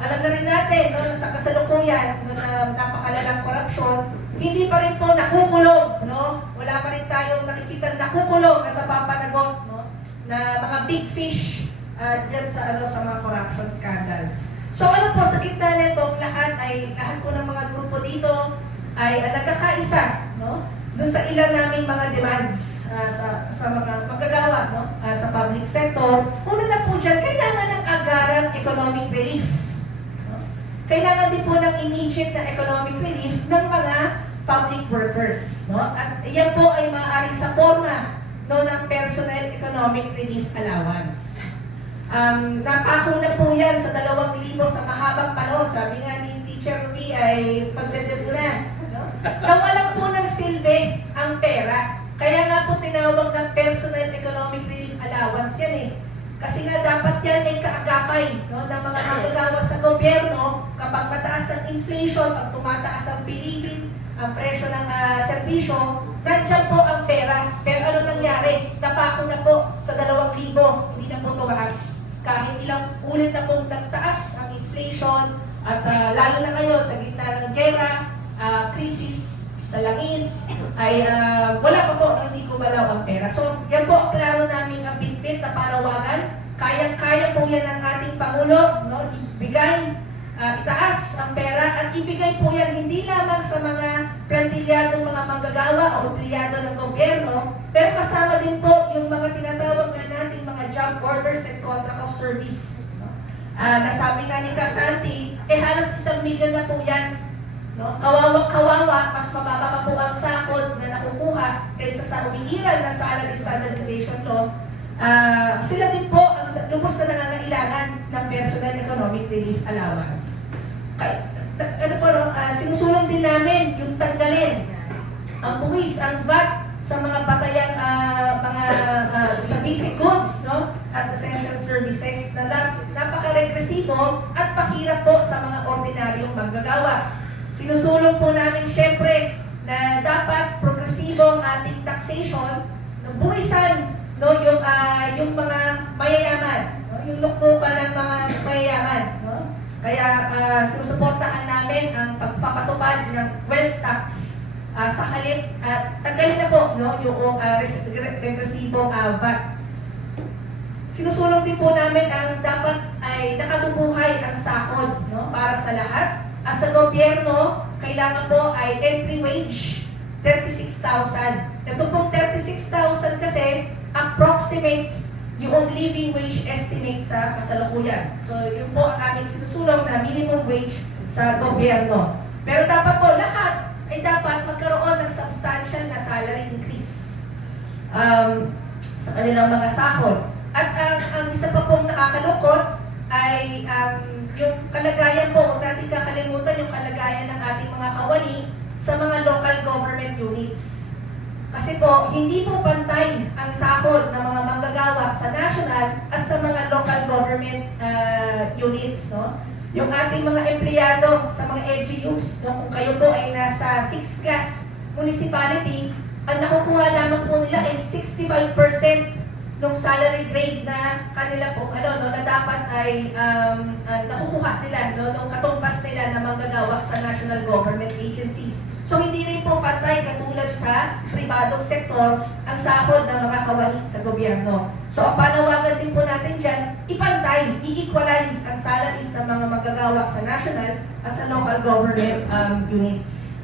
alam na rin natin no, sa kasalukuyan no, na napakalalang korupsyon, hindi pa rin po nakukulong. No? Wala pa rin tayong nakikita nakukulong at napapanagot no, na mga big fish dyan sa mga corruption scandals. So ano po, sa gitna nito, lahat po ng mga grupo dito ay nagkakaisa no? Doon sa ilan naming mga demands sa mga magagawa no? Sa public sector. Una na po dyan, kailangan ng agarang economic relief. No? Kailangan din po ng immediate na economic relief ng mga public workers. No? At yan po ay maaaring sa forma no, ng personal economic relief allowance. Napako na po yan sa 2,000 sa mahabang panahon. Sabi nga ni Teacher Ruby, ay pagdedepunan. No? Nawalan po ng silbi ang pera. Kaya nga po tinawag ng Personal Economic Relief Allowance yan eh. Kasi nga dapat yan ay kaagapay, no, ng mga manggagawa sa gobyerno kapag mataas ang inflation, pag tumataas ang bilihin, ang presyo ng serbisyo, nandiyan po ang pera. Pero ano nangyari? Napako na po sa 2,000, hindi na po tumaas. Kahit ilang ulit na pong nagtaas ang inflation at lalo na ngayon sa gitna ng gera, krisis, sa langis, ay wala pa po, hindi kumalaw ang pera. So, yan po ang klaro namin ang bitbit na panawagan. Kayang-kaya po yan ng ating Pangulo, no? Ibigay, itaas ang pera at ibigay po yan hindi lamang sa mga plantilyadong mga manggagawa o empleyado ng gobyerno, pero kasama din po yung mga tinatawag na nating mga job orders and contract of service. Nasabi nga ni Kasanti, halos 1 milyon na po yan. No? Kawawa, mas mababa pa po ang sahod na nakukuha kaysa sa umiiral na salary standardization law. Sila din po ang lubos na nangangailangan ng Personal Economic Relief Allowance. Sinusulong din namin yung tanggalin ang buwis, ang VAT sa mga batayang sa basic goods, no? At essential services na napaka-regresibo at pahirap po sa mga ordinaryong manggagawa. Sinusulong po namin syempre na dapat progresibo ang ating taxation, buwisan, no, yung mga mayayaman, no, yung luktukan ng mga mayayaman, no? Kaya sinusuportahan namin ang pagpapatupad ng wealth tax sa halip at tanggalin na po, no, yung regresibong VAT. Sinusulong din po namin ang dapat ay nakabubuhay ang sahod, no, para sa lahat. At sa gobyerno, kailangan po ay entry wage, 36,000. Ito pong 36,000 kasi approximates yung living wage estimate sa kasalukuyan. So, yun po ang aming sinusulong na minimum wage sa gobyerno. Pero dapat po, lahat ay dapat magkaroon ng substantial na salary increase sa kanilang mga sahod. At ang isa pa pong nakakalungkot ay yung kalagayan po, huwag natin kakalimutan yung kalagayan ng ating mga kawani sa mga local government units. Kasi po, hindi po pantay ang sahod ng mga manggagawa sa national at sa mga local government units. No? Yung ating mga empleyado sa mga LGUs, no? Kung kayo po ay nasa 6th class municipality, ang nakukuha lamang po nila ay 65% nung salary grade na kanila po, na dapat ay nakukuha nila, nung katumbas nila na manggagawa sa national government agencies. So hindi rin po patay katulad sa pribadong sektor ang sahod ng mga kawani sa gobyerno. So ang panawagan din po natin dyan, ipantay, i-equalize ang salaries ng mga manggagawa sa national at sa local government units.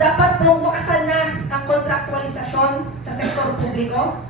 Dapat po wakasan na ang kontraktualisasyon sa sektor publiko.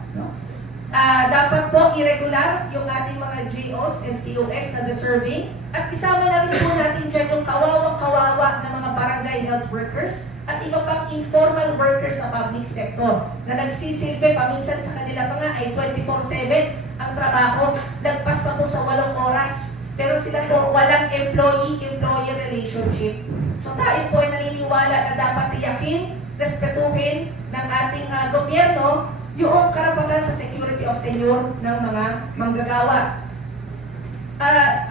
Dapat po irregular yung ating mga GOs and COS na deserving at isama na rin po natin dyan yung kawawang-kawawa na mga barangay health workers at iba pang informal workers sa public sector na nagsisilbi paminsan sa kanila pa nga ay 24/7 ang trabaho, lagpas pa po sa 8 oras pero sila po walang employee-employer relationship. So tayo po ay naniniwala na dapat tiyakin, respetuhin ng ating gobyerno yung karapatan sa security of tenure ng mga manggagawa.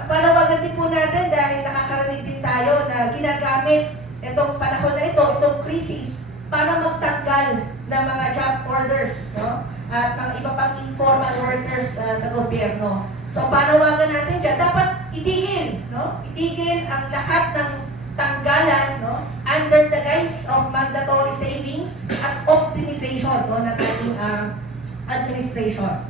Panawagan din po natin dahil nakakarinig din tayo na ginagamit itong panahon na ito, itong crisis, para magtanggal ng mga job orders, no? At mga iba pang informal workers sa gobyerno. So panawagan natin dyan, dapat itigil, no? Itigil ang lahat ng tanggalan, no, under the guise of mandatory savings at optimization, no, ng ating administration.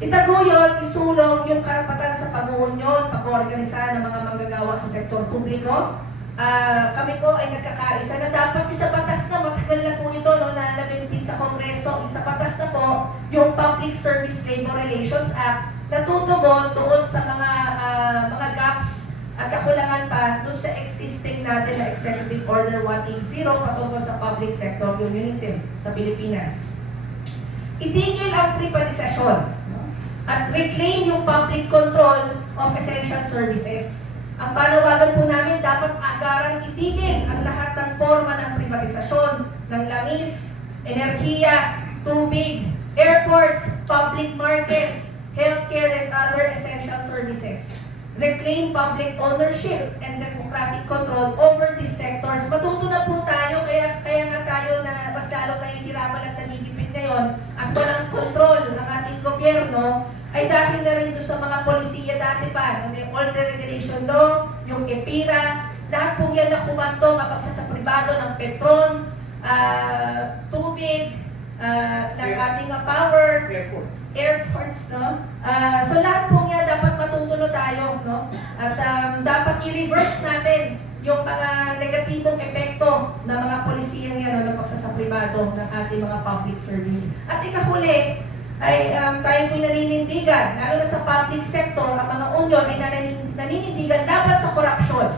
Itaguyod, isulong yung karapatan sa pag-uunyon, pag-organisa ng mga manggagawa sa sektor publiko. Kami po ay nagkakaisa na dapat isabatas na, matagal na po ito, no, na nabimbit sa Kongreso, isabatas na po yung Public Service Labor Relations Act na tutugon doon sa mga gaps at kakulangan pa doon sa existing natin na Executive Order 180 patungkol sa public sector unionism sa Pilipinas. Itigil ang privatisasyon, no? At reclaim yung public control of essential services. Ang panawagan po namin, dapat agarang itigil ang lahat ng forma ng privatisasyon ng langis, enerhiya, tubig, airports, public markets, healthcare, and other essential services. Reclaim public ownership and democratic control over these sectors. Matuto na po tayo, kaya nga tayo na mas lalong nahihirapan at nagigipit ngayon at walang control ang ating gobyerno ay dahil na rin doon sa mga polisiya dati pa, yung Old Regulation Law, yung EPIRA, lahat pong yan na kumantong kapag sa pribado ng Petron, tubig, ng ating power, airports, no? So lahat pong yan dapat matutuno tayo, no? At dapat i-reverse natin yung mga negatibong epekto ng mga polisiyang yan na pagsasapribado ng ating mga public service. At ikahuli, ay tayo po'y naninindigan, lalo na sa public sector, ang mga union ay naninindigan laban sa korupsyon.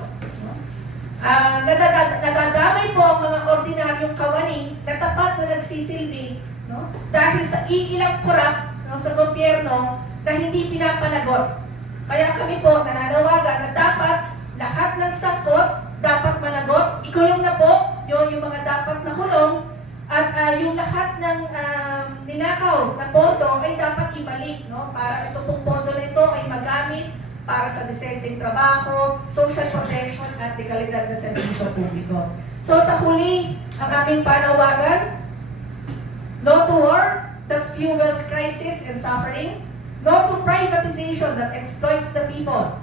Nadadamay po ang mga ordinaryong kawani na tapat na nagsisilbi, no? Dahil sa iilang korap, no, sa gobyerno na hindi pinapanagot. Kaya kami po nananawagan na dapat lahat ng sangkot dapat managot. Ikulong na po yung mga dapat na kulong. At yung lahat ng ninakaw na pondo ay dapat ibalik, no? Para ito pong pondo na ito ay magamit para sa disenteng trabaho, social protection at dekalidad na serbisyo publiko. So sa huli, ang aming panawagan, no to war that fuels crisis and suffering, no to privatization that exploits the people,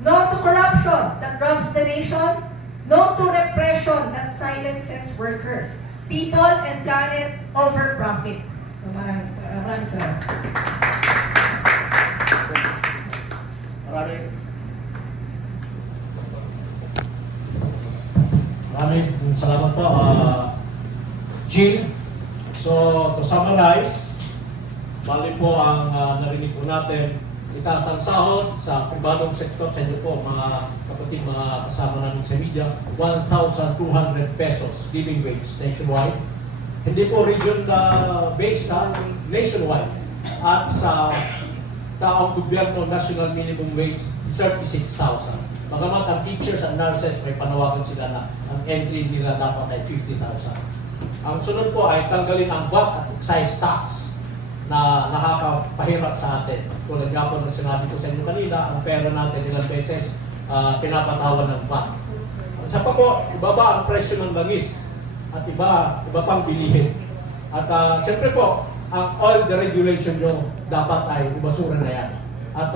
no to corruption that robs the nation, no to repression that silences workers, people and planet over profit. So maraming salamat. Maraming salamat po, Jill. So, to summarize, bali po ang narinig po natin, itaas ang sahod sa pribadong sektor sa inyo po, mga kapatid, mga kasama namin sa media, 1,200 pesos living wage nationwide. Hindi po region-based, nationwide. At sa taong gobyerno, national minimum wage, 36,000. Bagamat ang teachers and nurses, may panawagan sila na ang entry nila dapat ay 50,000. Ang sunod po ay tanggalin ang VAT at excise tax na nakakapahirap sa atin. Tulad nga po na sinabi ko sa inyo kanina, ang pera natin ilang beses pinapatawan ng VAT. Sa pa po, ibaba ang presyo ng langis at iba pang bilihin. At siyempre po, ang all the regulation nyo dapat ay ibasura na yan. At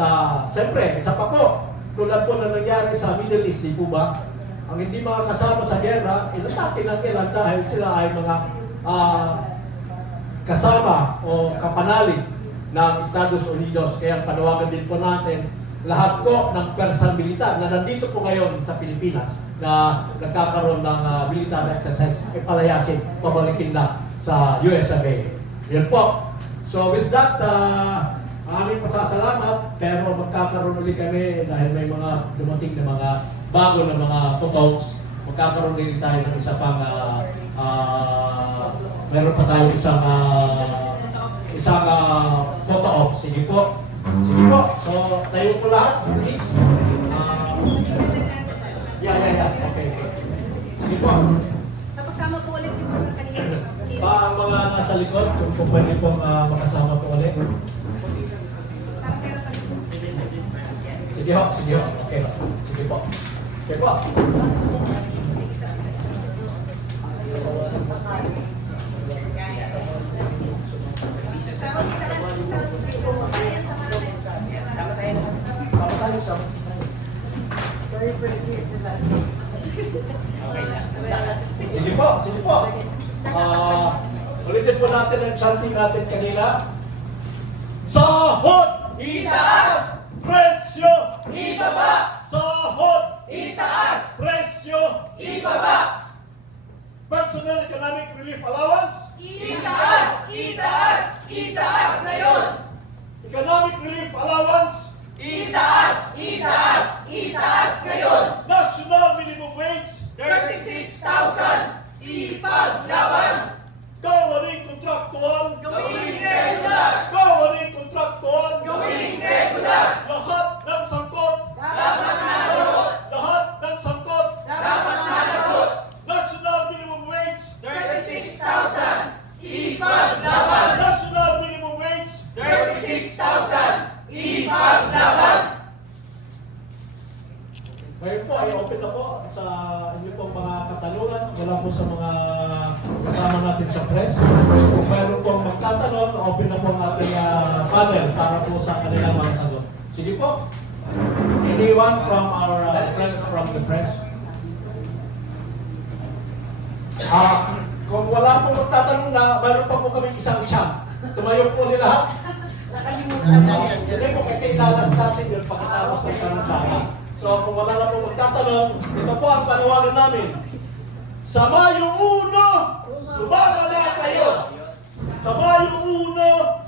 siyempre, isa pa po, tulad po na nangyari sa Middle East, di po ba? Ang hindi mga kasama sa gera, ilatake ng Iran dahil sila ay mga kasama o kapanalig ng Estados Unidos. Kaya panawagan din po natin lahat po ng persang militar na nandito po ngayon sa Pilipinas na nagkakaroon ng military exercise ay palayasin, pabalikin na sa USAA. Yan po. So with that, aming pasasalamat, pero magkakaroon ulit kami dahil may mga dumating na mga bago na mga photos. Magkakaroon din tayo ng isa pang meron pa tayo isang photo op. Sige po. Sige po. So, tayo po lahat, please. Yeah. Okay. Sige po. Nakasama po ulit yung mga kanina. Ang mga nasa likod, kung pwede pong makasama po ulit. Sige ho. Okay. Sige po. Okay po. Sige po. Ulitin po natin ang chanting natin kanina. Sahod! Itaas! Presyo! Ibaba! Sahod! Itaas! Presyo! Ibaba! Personal Economic Relief Allowance? Itaas! Itaas ngayon! Economic Relief Allowance? Itaas ngayon! National Minimum Wage? 36,000! Ipaglaban! Kawaling kontraktual? Gawing regular! Kawaling kontraktual? Gawing regular! Lahat ng sangkot? Dapat managot! 36,000! Ipaglaban! National minimum wage! 36,000! Ipaglaban! Ngayon po ay open na po sa inyo pong mga katanungan. Wala po sa mga kasama natin sa press. Kung mayroon pong magtatanong, open na po ang ating panel para po sa kanilang mga sagot. Sige po. Anyone from our friends from the press? Kung wala pong magtatanong na, mayroon pa po kami isang champ. Tumayo po ulit lahat. Hindi po kasi ilalas natin yun pagkatapos ng tanong sana. So kung wala na po magtatanong, ito po ang panawagan namin. Sa Mayo 1, sumama na kayo! Sa Mayo 1,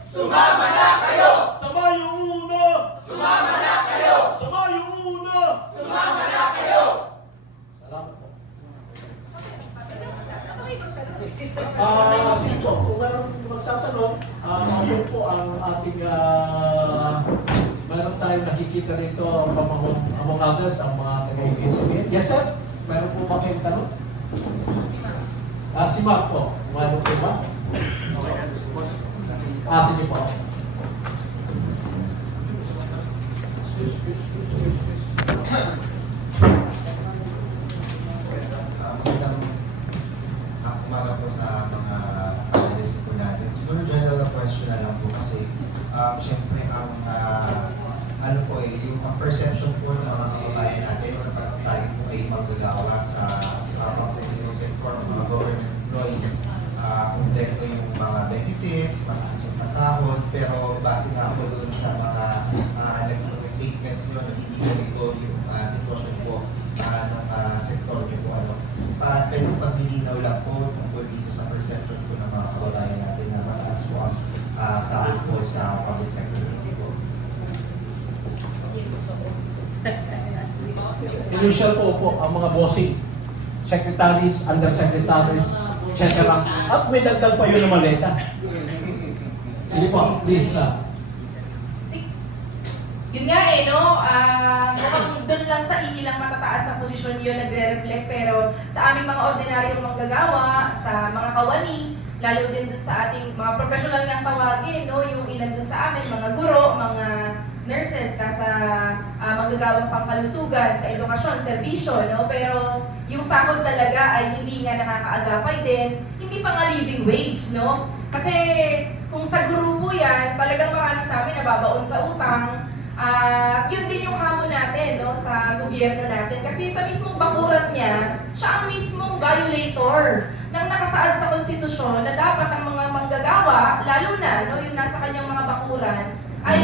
sumama na kayo! Sa Mayo 1, sumama na kayo! Sa Mayo 1, sumama na kayo! Salamat po. Sige po, kung mayroon magtatanong, open po ang ating mayroon tayong nakikita rito from among others, ang mga taga-ABS-CBN. Yes, sir? Mayroon po ba kayong tanong? Si Mark po. Mayroon po ba? Sige po. Magandang umaga po sa mga panelists po natin. Siguro general question na lang po kasi syempre ang ano po yung perception po ng mga kababayan natin kapag tayo po ay magagawa sa pang-public sector, mga government employees, kompleto yung mga benefits, mataas yung pasahod, pero base nga po doon sa mga naging statements nyo, hindi ganito yung sitwasyon po ng sektor nyo po. Kayo paglilinaw lang po tungkol dito sa perception po ng mga kababayan natin na mataas po ang sahod po sa public sector dito. Initial po ang mga bossing, secretaries, undersecretaries, etc. At may dagdag pa yun na maleta. Sige po, please. Yun nga no? Mukhang doon lang sa ilang matataas na posisyon yun nagre-reflect, pero sa aming mga ordinaryong manggagawa, sa mga kawani, lalo din dun sa ating mga professional nga tawagin, no? Yung ilan dun sa amin, mga guro, mga nurses, nasa manggagawang pangkalusugan, sa edukasyon, serbisyo, no? Pero yung sahod talaga ay hindi nga nakakaagapay din, hindi pa nga living wage, no? Kasi kung sa grupo yan, talagang marami sa amin nababaon sa utang. Yun din yung hamon natin, no, sa gobyerno natin. Kasi sa mismong bakuran niya, siya ang mismong violator ng nakasaad sa konstitusyon na dapat ang mga manggagawa, lalo na no, yung nasa kanyang mga bakuran, ay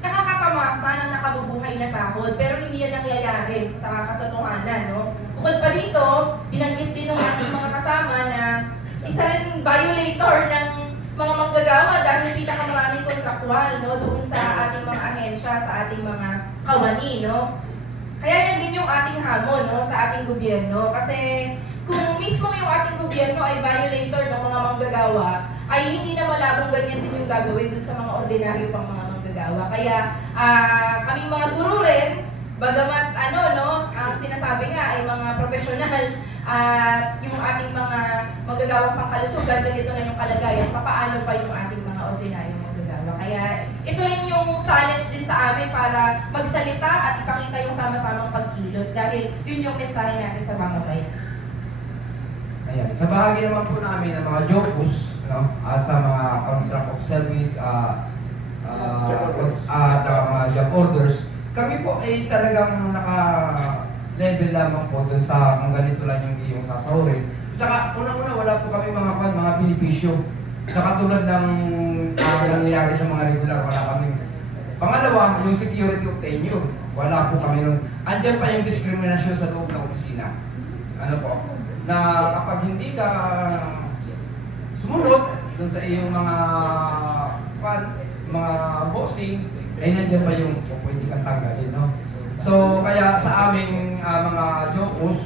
nakakatamasa ng nakabubuhay na sahod. Pero hindi yan nangyayari sa katotohanan. No? Bukod pa dito, binanggit din ng ating mga kasama na isa rin violator ng mga manggagawa dahil pinakamaraming kontraktual, no, doon sa ating mga ahensya, sa ating mga kawani, no. Kaya yan din yung ating hamon, no, sa ating gobyerno. Kasi kung mismo yung ating gobyerno ay violator ng mga manggagawa, ay hindi na malabong ganyan din yung gagawin doon sa mga ordinaryo pang mga manggagawa. Kaya kaming mga guru rin, bagamat ang sinasabi nga ay mga profesional at yung ating mga magagawang pangkalusugan, ganito na yung kalagayan, papaano pa yung ating mga ordinaryong magagawa. Kaya ito rin yung challenge din sa amin para magsalita at ipakita yung sama-samang pagkilos dahil yun yung mensahe natin sa mamamayan. Ayan. Sa bahagi naman po namin ng mga jobs, no, sa mga contract of service, mga job orders, kami po ay talagang naka-level lamang po dun sa kung ganito lang yung iyong sasahurin. Tsaka unang-una wala po kami mga benepisyo na katulad ng nangyayari sa mga regular, wala kami. Pangalawa, yung security of tenure, wala po kami nun. Andyan pa yung diskriminasyon sa loob ng opisina. Ano po? Na kapag hindi ka sumunod dun sa iyong mga bossing, ay nandiyan pa yung pwede kang tanggalin, no? So, kaya sa aming mga jokos,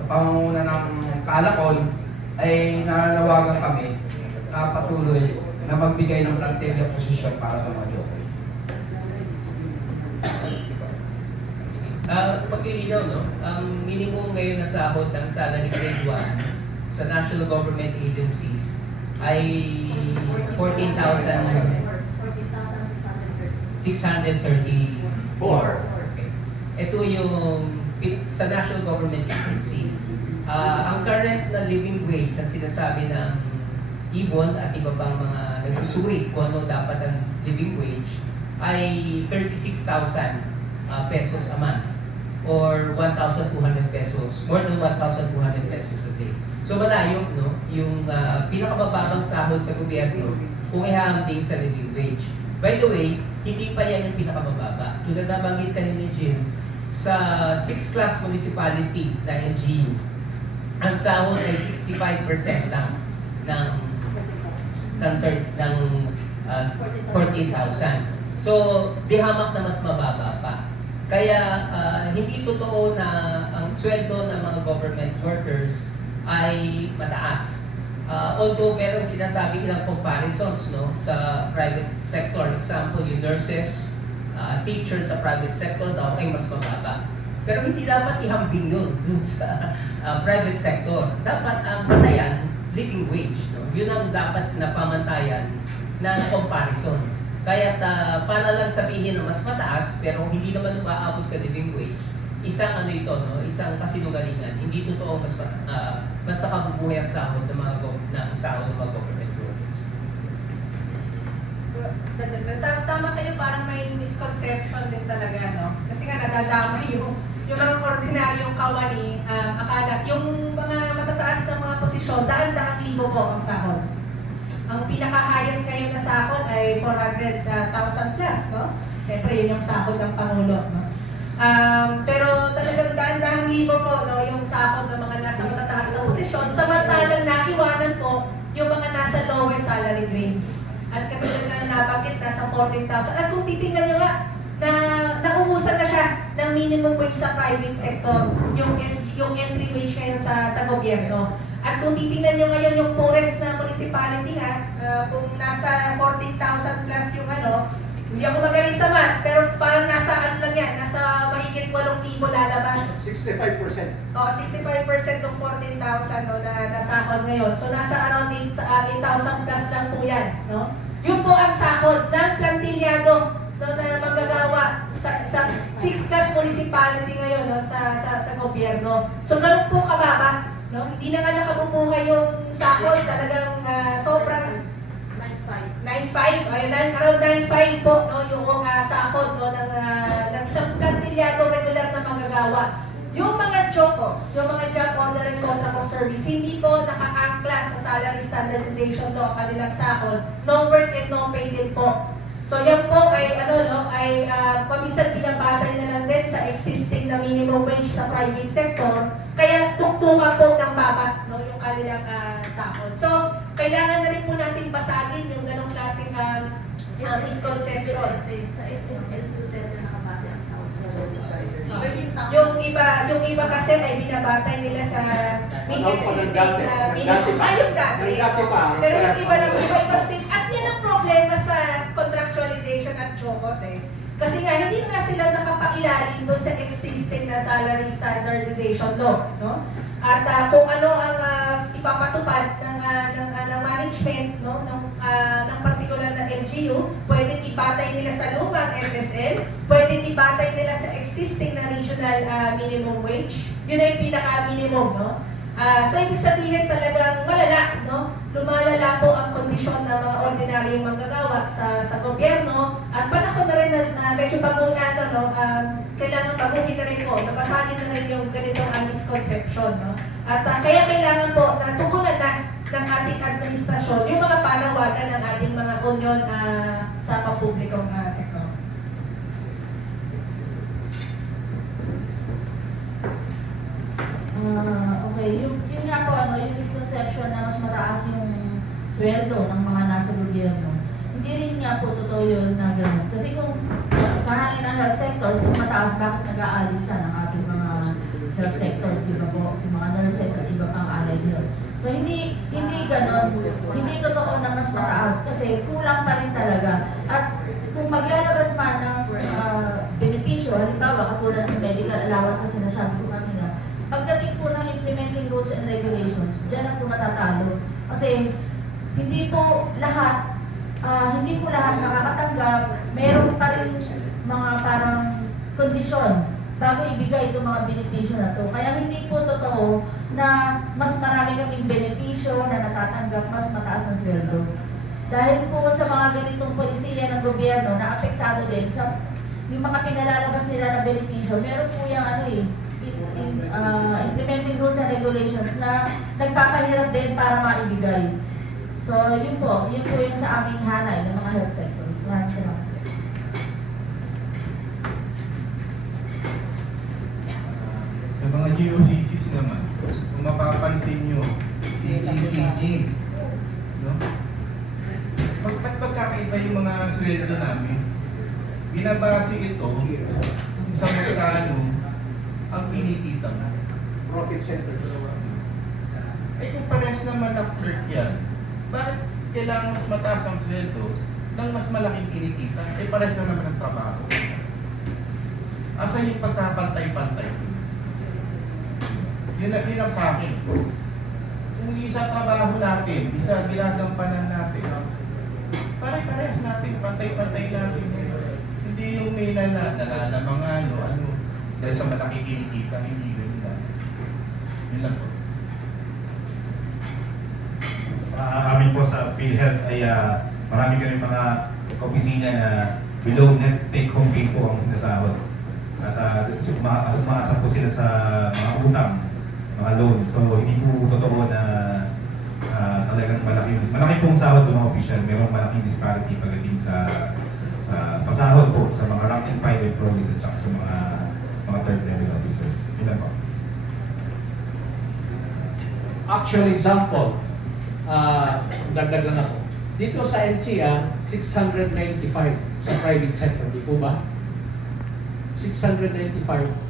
sa pangunguna ng Kalakon, ay nananawagan kami na patuloy na magbigay ng plantilla posisyon para sa mga jokos. Paglilinaw, no? Ang minimum ngayon na sahod ng salary grade 1, sa national government agencies ay 14,634. Okay. Ito yung sa national government agency. Ang current na living wage, ang sinasabi ng Ibon at iba pang mga nagsusuri kung ano dapat ang living wage, ay 36,000 pesos a month or 1,200 pesos, more than 1,200 pesos a day. So malayo, no? Yung pinakamababang sahod sa gobyerno kung ihahambing sa living wage. By the way, hindi pa yan yung pinakamababa. Tulad na banggit kanina, Jim, sa 6th class municipality na NGU, ang sahod ay 65% lang ng 14,000. So, di hamak na mas mababa pa. Kaya hindi totoo na ang sweldo ng mga government workers ay mataas. Although meron sinasabi ilang comparisons, no, sa private sector. Example, yung nurses, teachers sa private sector daw ay mas mababa. Pero hindi dapat ihambing yun dun sa private sector. Dapat ang patayan, living wage. No? Yun ang dapat na pamantayan na comparison. Kaya para lang sabihin na mas mataas pero hindi naman umaabot sa living wage, isang ano ito, no? Isang kasinungalingan. Hindi totoo mas nakabubuhay ang sahod ng mga sahod ng mga government workers. Tama kayo, parang may misconception din talaga, no? Kasi nga nadadama yung mga ordinaryong kawani, akala, yung mga matataas na mga posisyon, daan-daang libo po ang sahod. Ang pinaka-highest ngayon na sahod ay 400,000 plus, no? Siyempre, yun yung sahod ng Pangulo, no? Pero talagang daan-daang libo po, no, yung sahod ng mga nasa matataas na posisyon, samantalang naiwanan po yung mga nasa lowest salary grades. At katulad na nabanggit, nasa 14,000. At kung titingnan nyo nga, na nauusan na siya ng minimum wage sa private sector, yung entry wage ngayon sa gobyerno. At kung titingnan nyo ngayon yung poorest na municipality nga, kung nasa 14,000 plus yung ano, hindi ako magaling sa math, pero parang nasa ano lang yan, nasa mahigit 8,000 lalabas. 65%. O, 65% ng 14,000 no, na sahod ngayon. So, nasa around 8,000 plus lang po yan. No? Yun po ang sahod ng plantilyado no, na magagawa sa 6th class municipality ngayon no, sa gobyerno. So, ganun po kababa. No? Hindi na nga nakabubuhay yung sahod, talagang sobrang 9.5, around 9.5 po no, yung sahod no, ng isang plantilyado regular na manggagawa. Yung mga JOCOs, yung mga Job Order and Contract of Service, hindi po naka-angkla sa salary standardization do ang kanilang sahod. No work and no pay din po. So yan po ay paminsan binabatay na lang din sa existing na minimum wage sa private sector, kaya tuktukan po ng baba no, yung kanilang sahod. So kailangan na rin po natin basagin yung ganong klaseng misconception. Sa SSL po talaga nakabase ang sahod. Yung iba kasi ay binabatay nila sa existing na minimum. Yung dati. Pero yung iba state. At yan ang problema sa contractualization at JOCOs eh. Kasi nga, hindi nga sila nakapailalim doon sa existing na salary standardization law. No? At kung ano ang ipapatupad ng management no, ng particular na LGU, pwedeng ibatay nila sa lumang SSL, pwedeng ibatay nila sa existing na regional minimum wage. Yun ay pinaka-minimum. No? So, ibig sabihin talagang malala, no? Lumalala po ang kondisyon ng mga ordinaryong manggagawa sa gobyerno at panahon na rin na medyo baguhan, no? Kailangan baguhin na rin po, nabasagin na rin yung ganitong misconception. No? At kaya kailangan po na tugunan na ng ating administrasyon yung mga panawagan ng ating mga union sa pampublikong sektor. Okay, yun nga po, yung misconception na mas mataas yung sweldo ng mga nasa gobyerno. Hindi rin nga po totoo yun na gano'n. Kasi kung sa hangin ng health sectors, kung mataas, bakit nag-aalisan ang ating mga health sectors, di ba po? Yung mga nurses at iba pang allied health. So hindi gano'n. Hindi totoo na mas mataas kasi kulang pa rin talaga. At kung maglalabas man ng benepisyo, halimbawa katulad ng medical allowance na sinasabi ko kanina, pagdating po ng implementation implementing rules and regulations, dyan ang po natatalo. Kasi hindi po lahat nakakatanggap, meron pa rin mga parang kondisyon bago ibigay itong mga benepisyo na to. Kaya hindi po totoo na mas marami kaming benepisyo na natatanggap, mas mataas ang sweldo. Dahil po sa mga ganitong polisiya ng gobyerno na apektado din sa yung mga pinalalabas nila na benepisyo, meron po yung implementing rules and regulations na nagpapahirap din para maibigay. So, yun po yung sa aming hanay ng mga health sectors. Maraming salamat. Sa mga GOCCs naman, kung mapapansin nyo, si ECG, no? Ba't pagkakaiba yung mga sweldo namin? Binabase ito kung sa magkano ang kinikita mo. Profit center. Ay kung parehas naman na clerk yan, bakit kailangan mas mataas ang sweldo ng mas malaking kinikita? Ay parehas na naman ang trabaho. Asan yung pagkapantay-pantay? Yun ang sa akin. Kung isa trabaho natin, isa ginagampanan natin, pare-parehas natin, pantay-pantay natin. Hindi yung may mga ano, dahil sa malaki kinikita, hindi yun lang. Yun lang po. Sa amin po sa PhilHealth ay marami kami mga opisina na below net take-home pay po ang sinasahod. At umaasa po sila sa mga utang, mga loan. So hindi po totoo na talagang malaki pong sahod ng mga opisyal. Mayroong malaking disparity pagdating sa pasahod po sa mga rank and file employees at saka sa mga third level officers. Yun lang po. Actual example, dagdag lang ako. Dito sa NCR, 695 sa private sector, di po ba? 695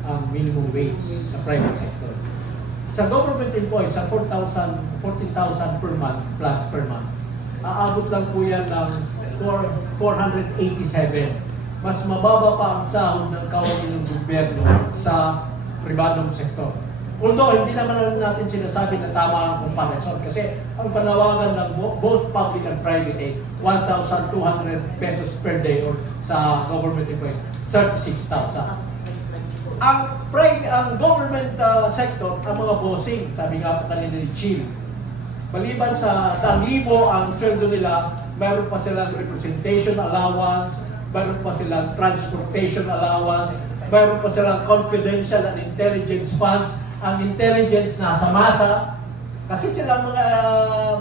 ang minimum wage sa private sector. Sa government employees, sa 14,000 per month plus per month, aabot lang po yan ng 487. Mas mababa pa ang sahod ng kawani ng gobyerno sa pribadong sektor. Although hindi naman natin sinasabi na tama ang comparison kasi ang panawagan ng both public and private ay 1,200 pesos per day or sa government employees 36,000. Ang government sector, ang mga bossing, sabi nga po kanina ni Chief, maliban sa 1,000 ang sweldo nila, mayroon pa silang representation allowance, mayroon pa silang transportation allowance, mayroon pa silang confidential and intelligence funds. Ang intelligence nasa masa, kasi silang mga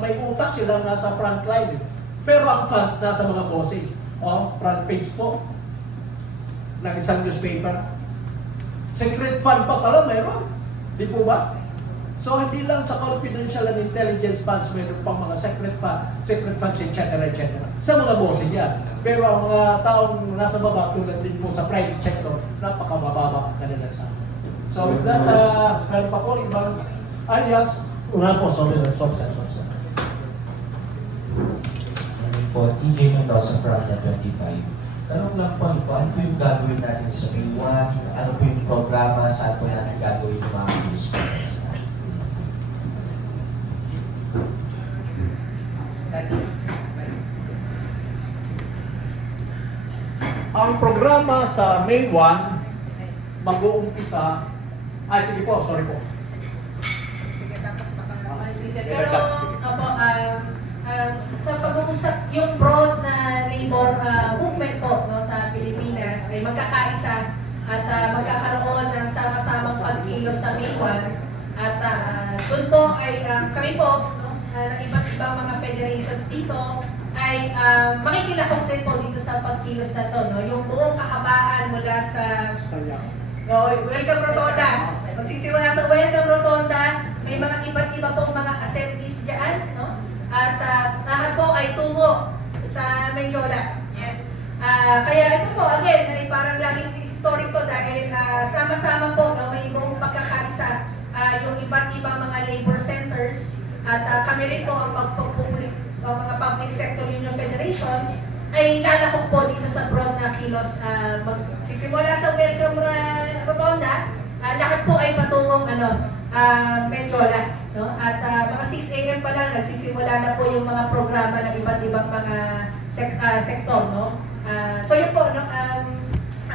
may utak, silang nasa front line. Pero ang funds nasa mga bossing. Front page po ng isang newspaper. Secret fund pa pala mayroon. Di po ba? So hindi lang sa confidential and intelligence funds, mayroon pang mga secret funds, etc. Sa mga bossing yan. Pero ang mga taong nasa baba, tulad din po sa private sector, napakabababa ang kanilang sahod. So with that, meron pa po ibang alias, una po, sorry. Po, TJ Mendoza from the 25. Tanong lang po, ano po yung gagawin natin sa May 1? Ano po yung programa? Saan po natin gagawin yung mga news contest? Ang programa sa May 1, mag-uumpisa, sige po, sorry po. Sige, tapos Sige, pero, sa pag-uusap, yung broad na labor movement po no, sa Pilipinas ay magkakaisa at magkakaroon ng sama-samang pagkilos sa May 1 at doon po ay kami po no, ng iba't ibang mga federations dito ay makikilahok din po dito sa pagkilos na to, no? Yung buong kahabaan mula sa Welcome Rotonda. Magsisimula sa Welcome Rotonda, may mga iba't iba pong mga assemblies dyan, no? At lahat po ay tungo sa Mendiola. Yes. Kaya ito po, again, ay parang laging historic to dahil sama-sama po, no, may buong pagkakaisa yung iba't ibang mga labor centers at kami rin po ang mga public sector union federations ay lalakok po dito sa broad na kilos. Magsisimula sa Welcome Rotonda, lahat po ay patungong Menjola. No? At mga 6 a.m. pa lang, nagsisimula na po yung mga programa ng iba't ibang mga sektor. No? So yun po, no?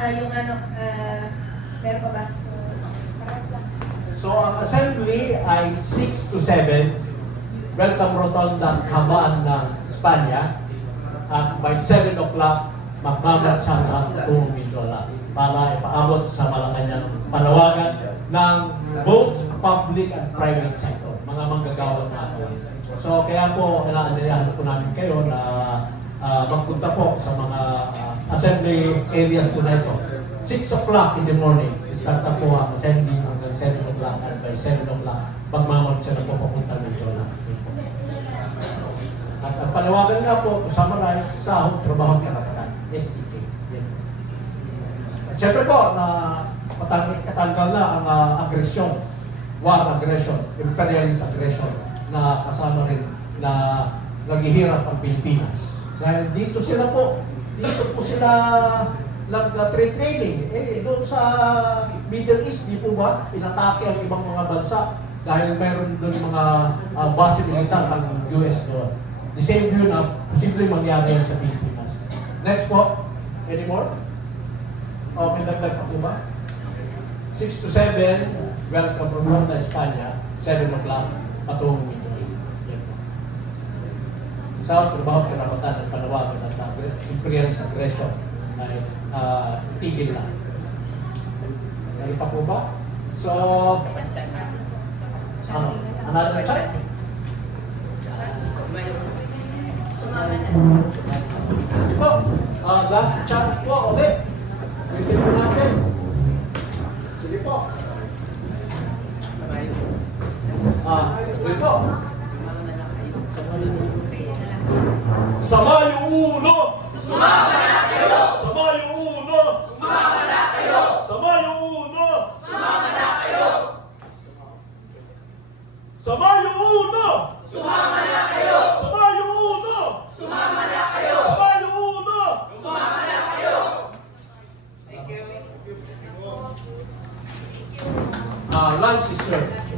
Yung ano, meron pa ba? So ang assembly ay 6 to 7. Welcome Rotonda, Kamaan ng Espanya. At by 7 o'clock, magmamarcha na kung Mijola para ipaabot sa Malacanang panawagan ng both public and private sector, mga manggagawa na ako. So kaya po, inaandayahan po namin kayo na magpunta po sa mga assembly areas po na ito. 6 o'clock in the morning, start na po ang assembly hanggang 7 o'clock at by 7 o'clock, magmamarcha na po papunta ng Mijola. At ang panawagan nga po, to summarize, sahod, trabaho, karapatan, STK. Yan. At syempre po, na katanggal na ang agresyon, war aggression, imperialist aggression, na kasama rin na naghihirap ang Pilipinas. Dahil dito sila po sila nag-trade training. Doon sa Middle East, di po ba, pinatake ang ibang mga bansa dahil mayroon doon mga base militar ang US doon. The same view na posibleng mangyari yan sa Pilipinas. Next po. Any more? O, may dagdag pa po ba? 6 to 7, welcome from Ronda, Espanya. 7 o'clock, patungong Mijola. Yan po. Sa trabaho, karapatan at panawagan at imperialist aggression ay itigil lang. May pa po ba? So, another check? Sige po, last chat po, ulit. Waitin po natin. Sige po. Sige po. Sama yung ulo! Sumama na kayo! Sama yung ulo! Sumama na kayo! Sama yung ulo! Sumama na kayo! Sama yung ulo! Sumama na kayo! Sama yung ulo! Sumama na kayo! Sama yung ulo! Sumama na kayo! Thank you. Lunch is served.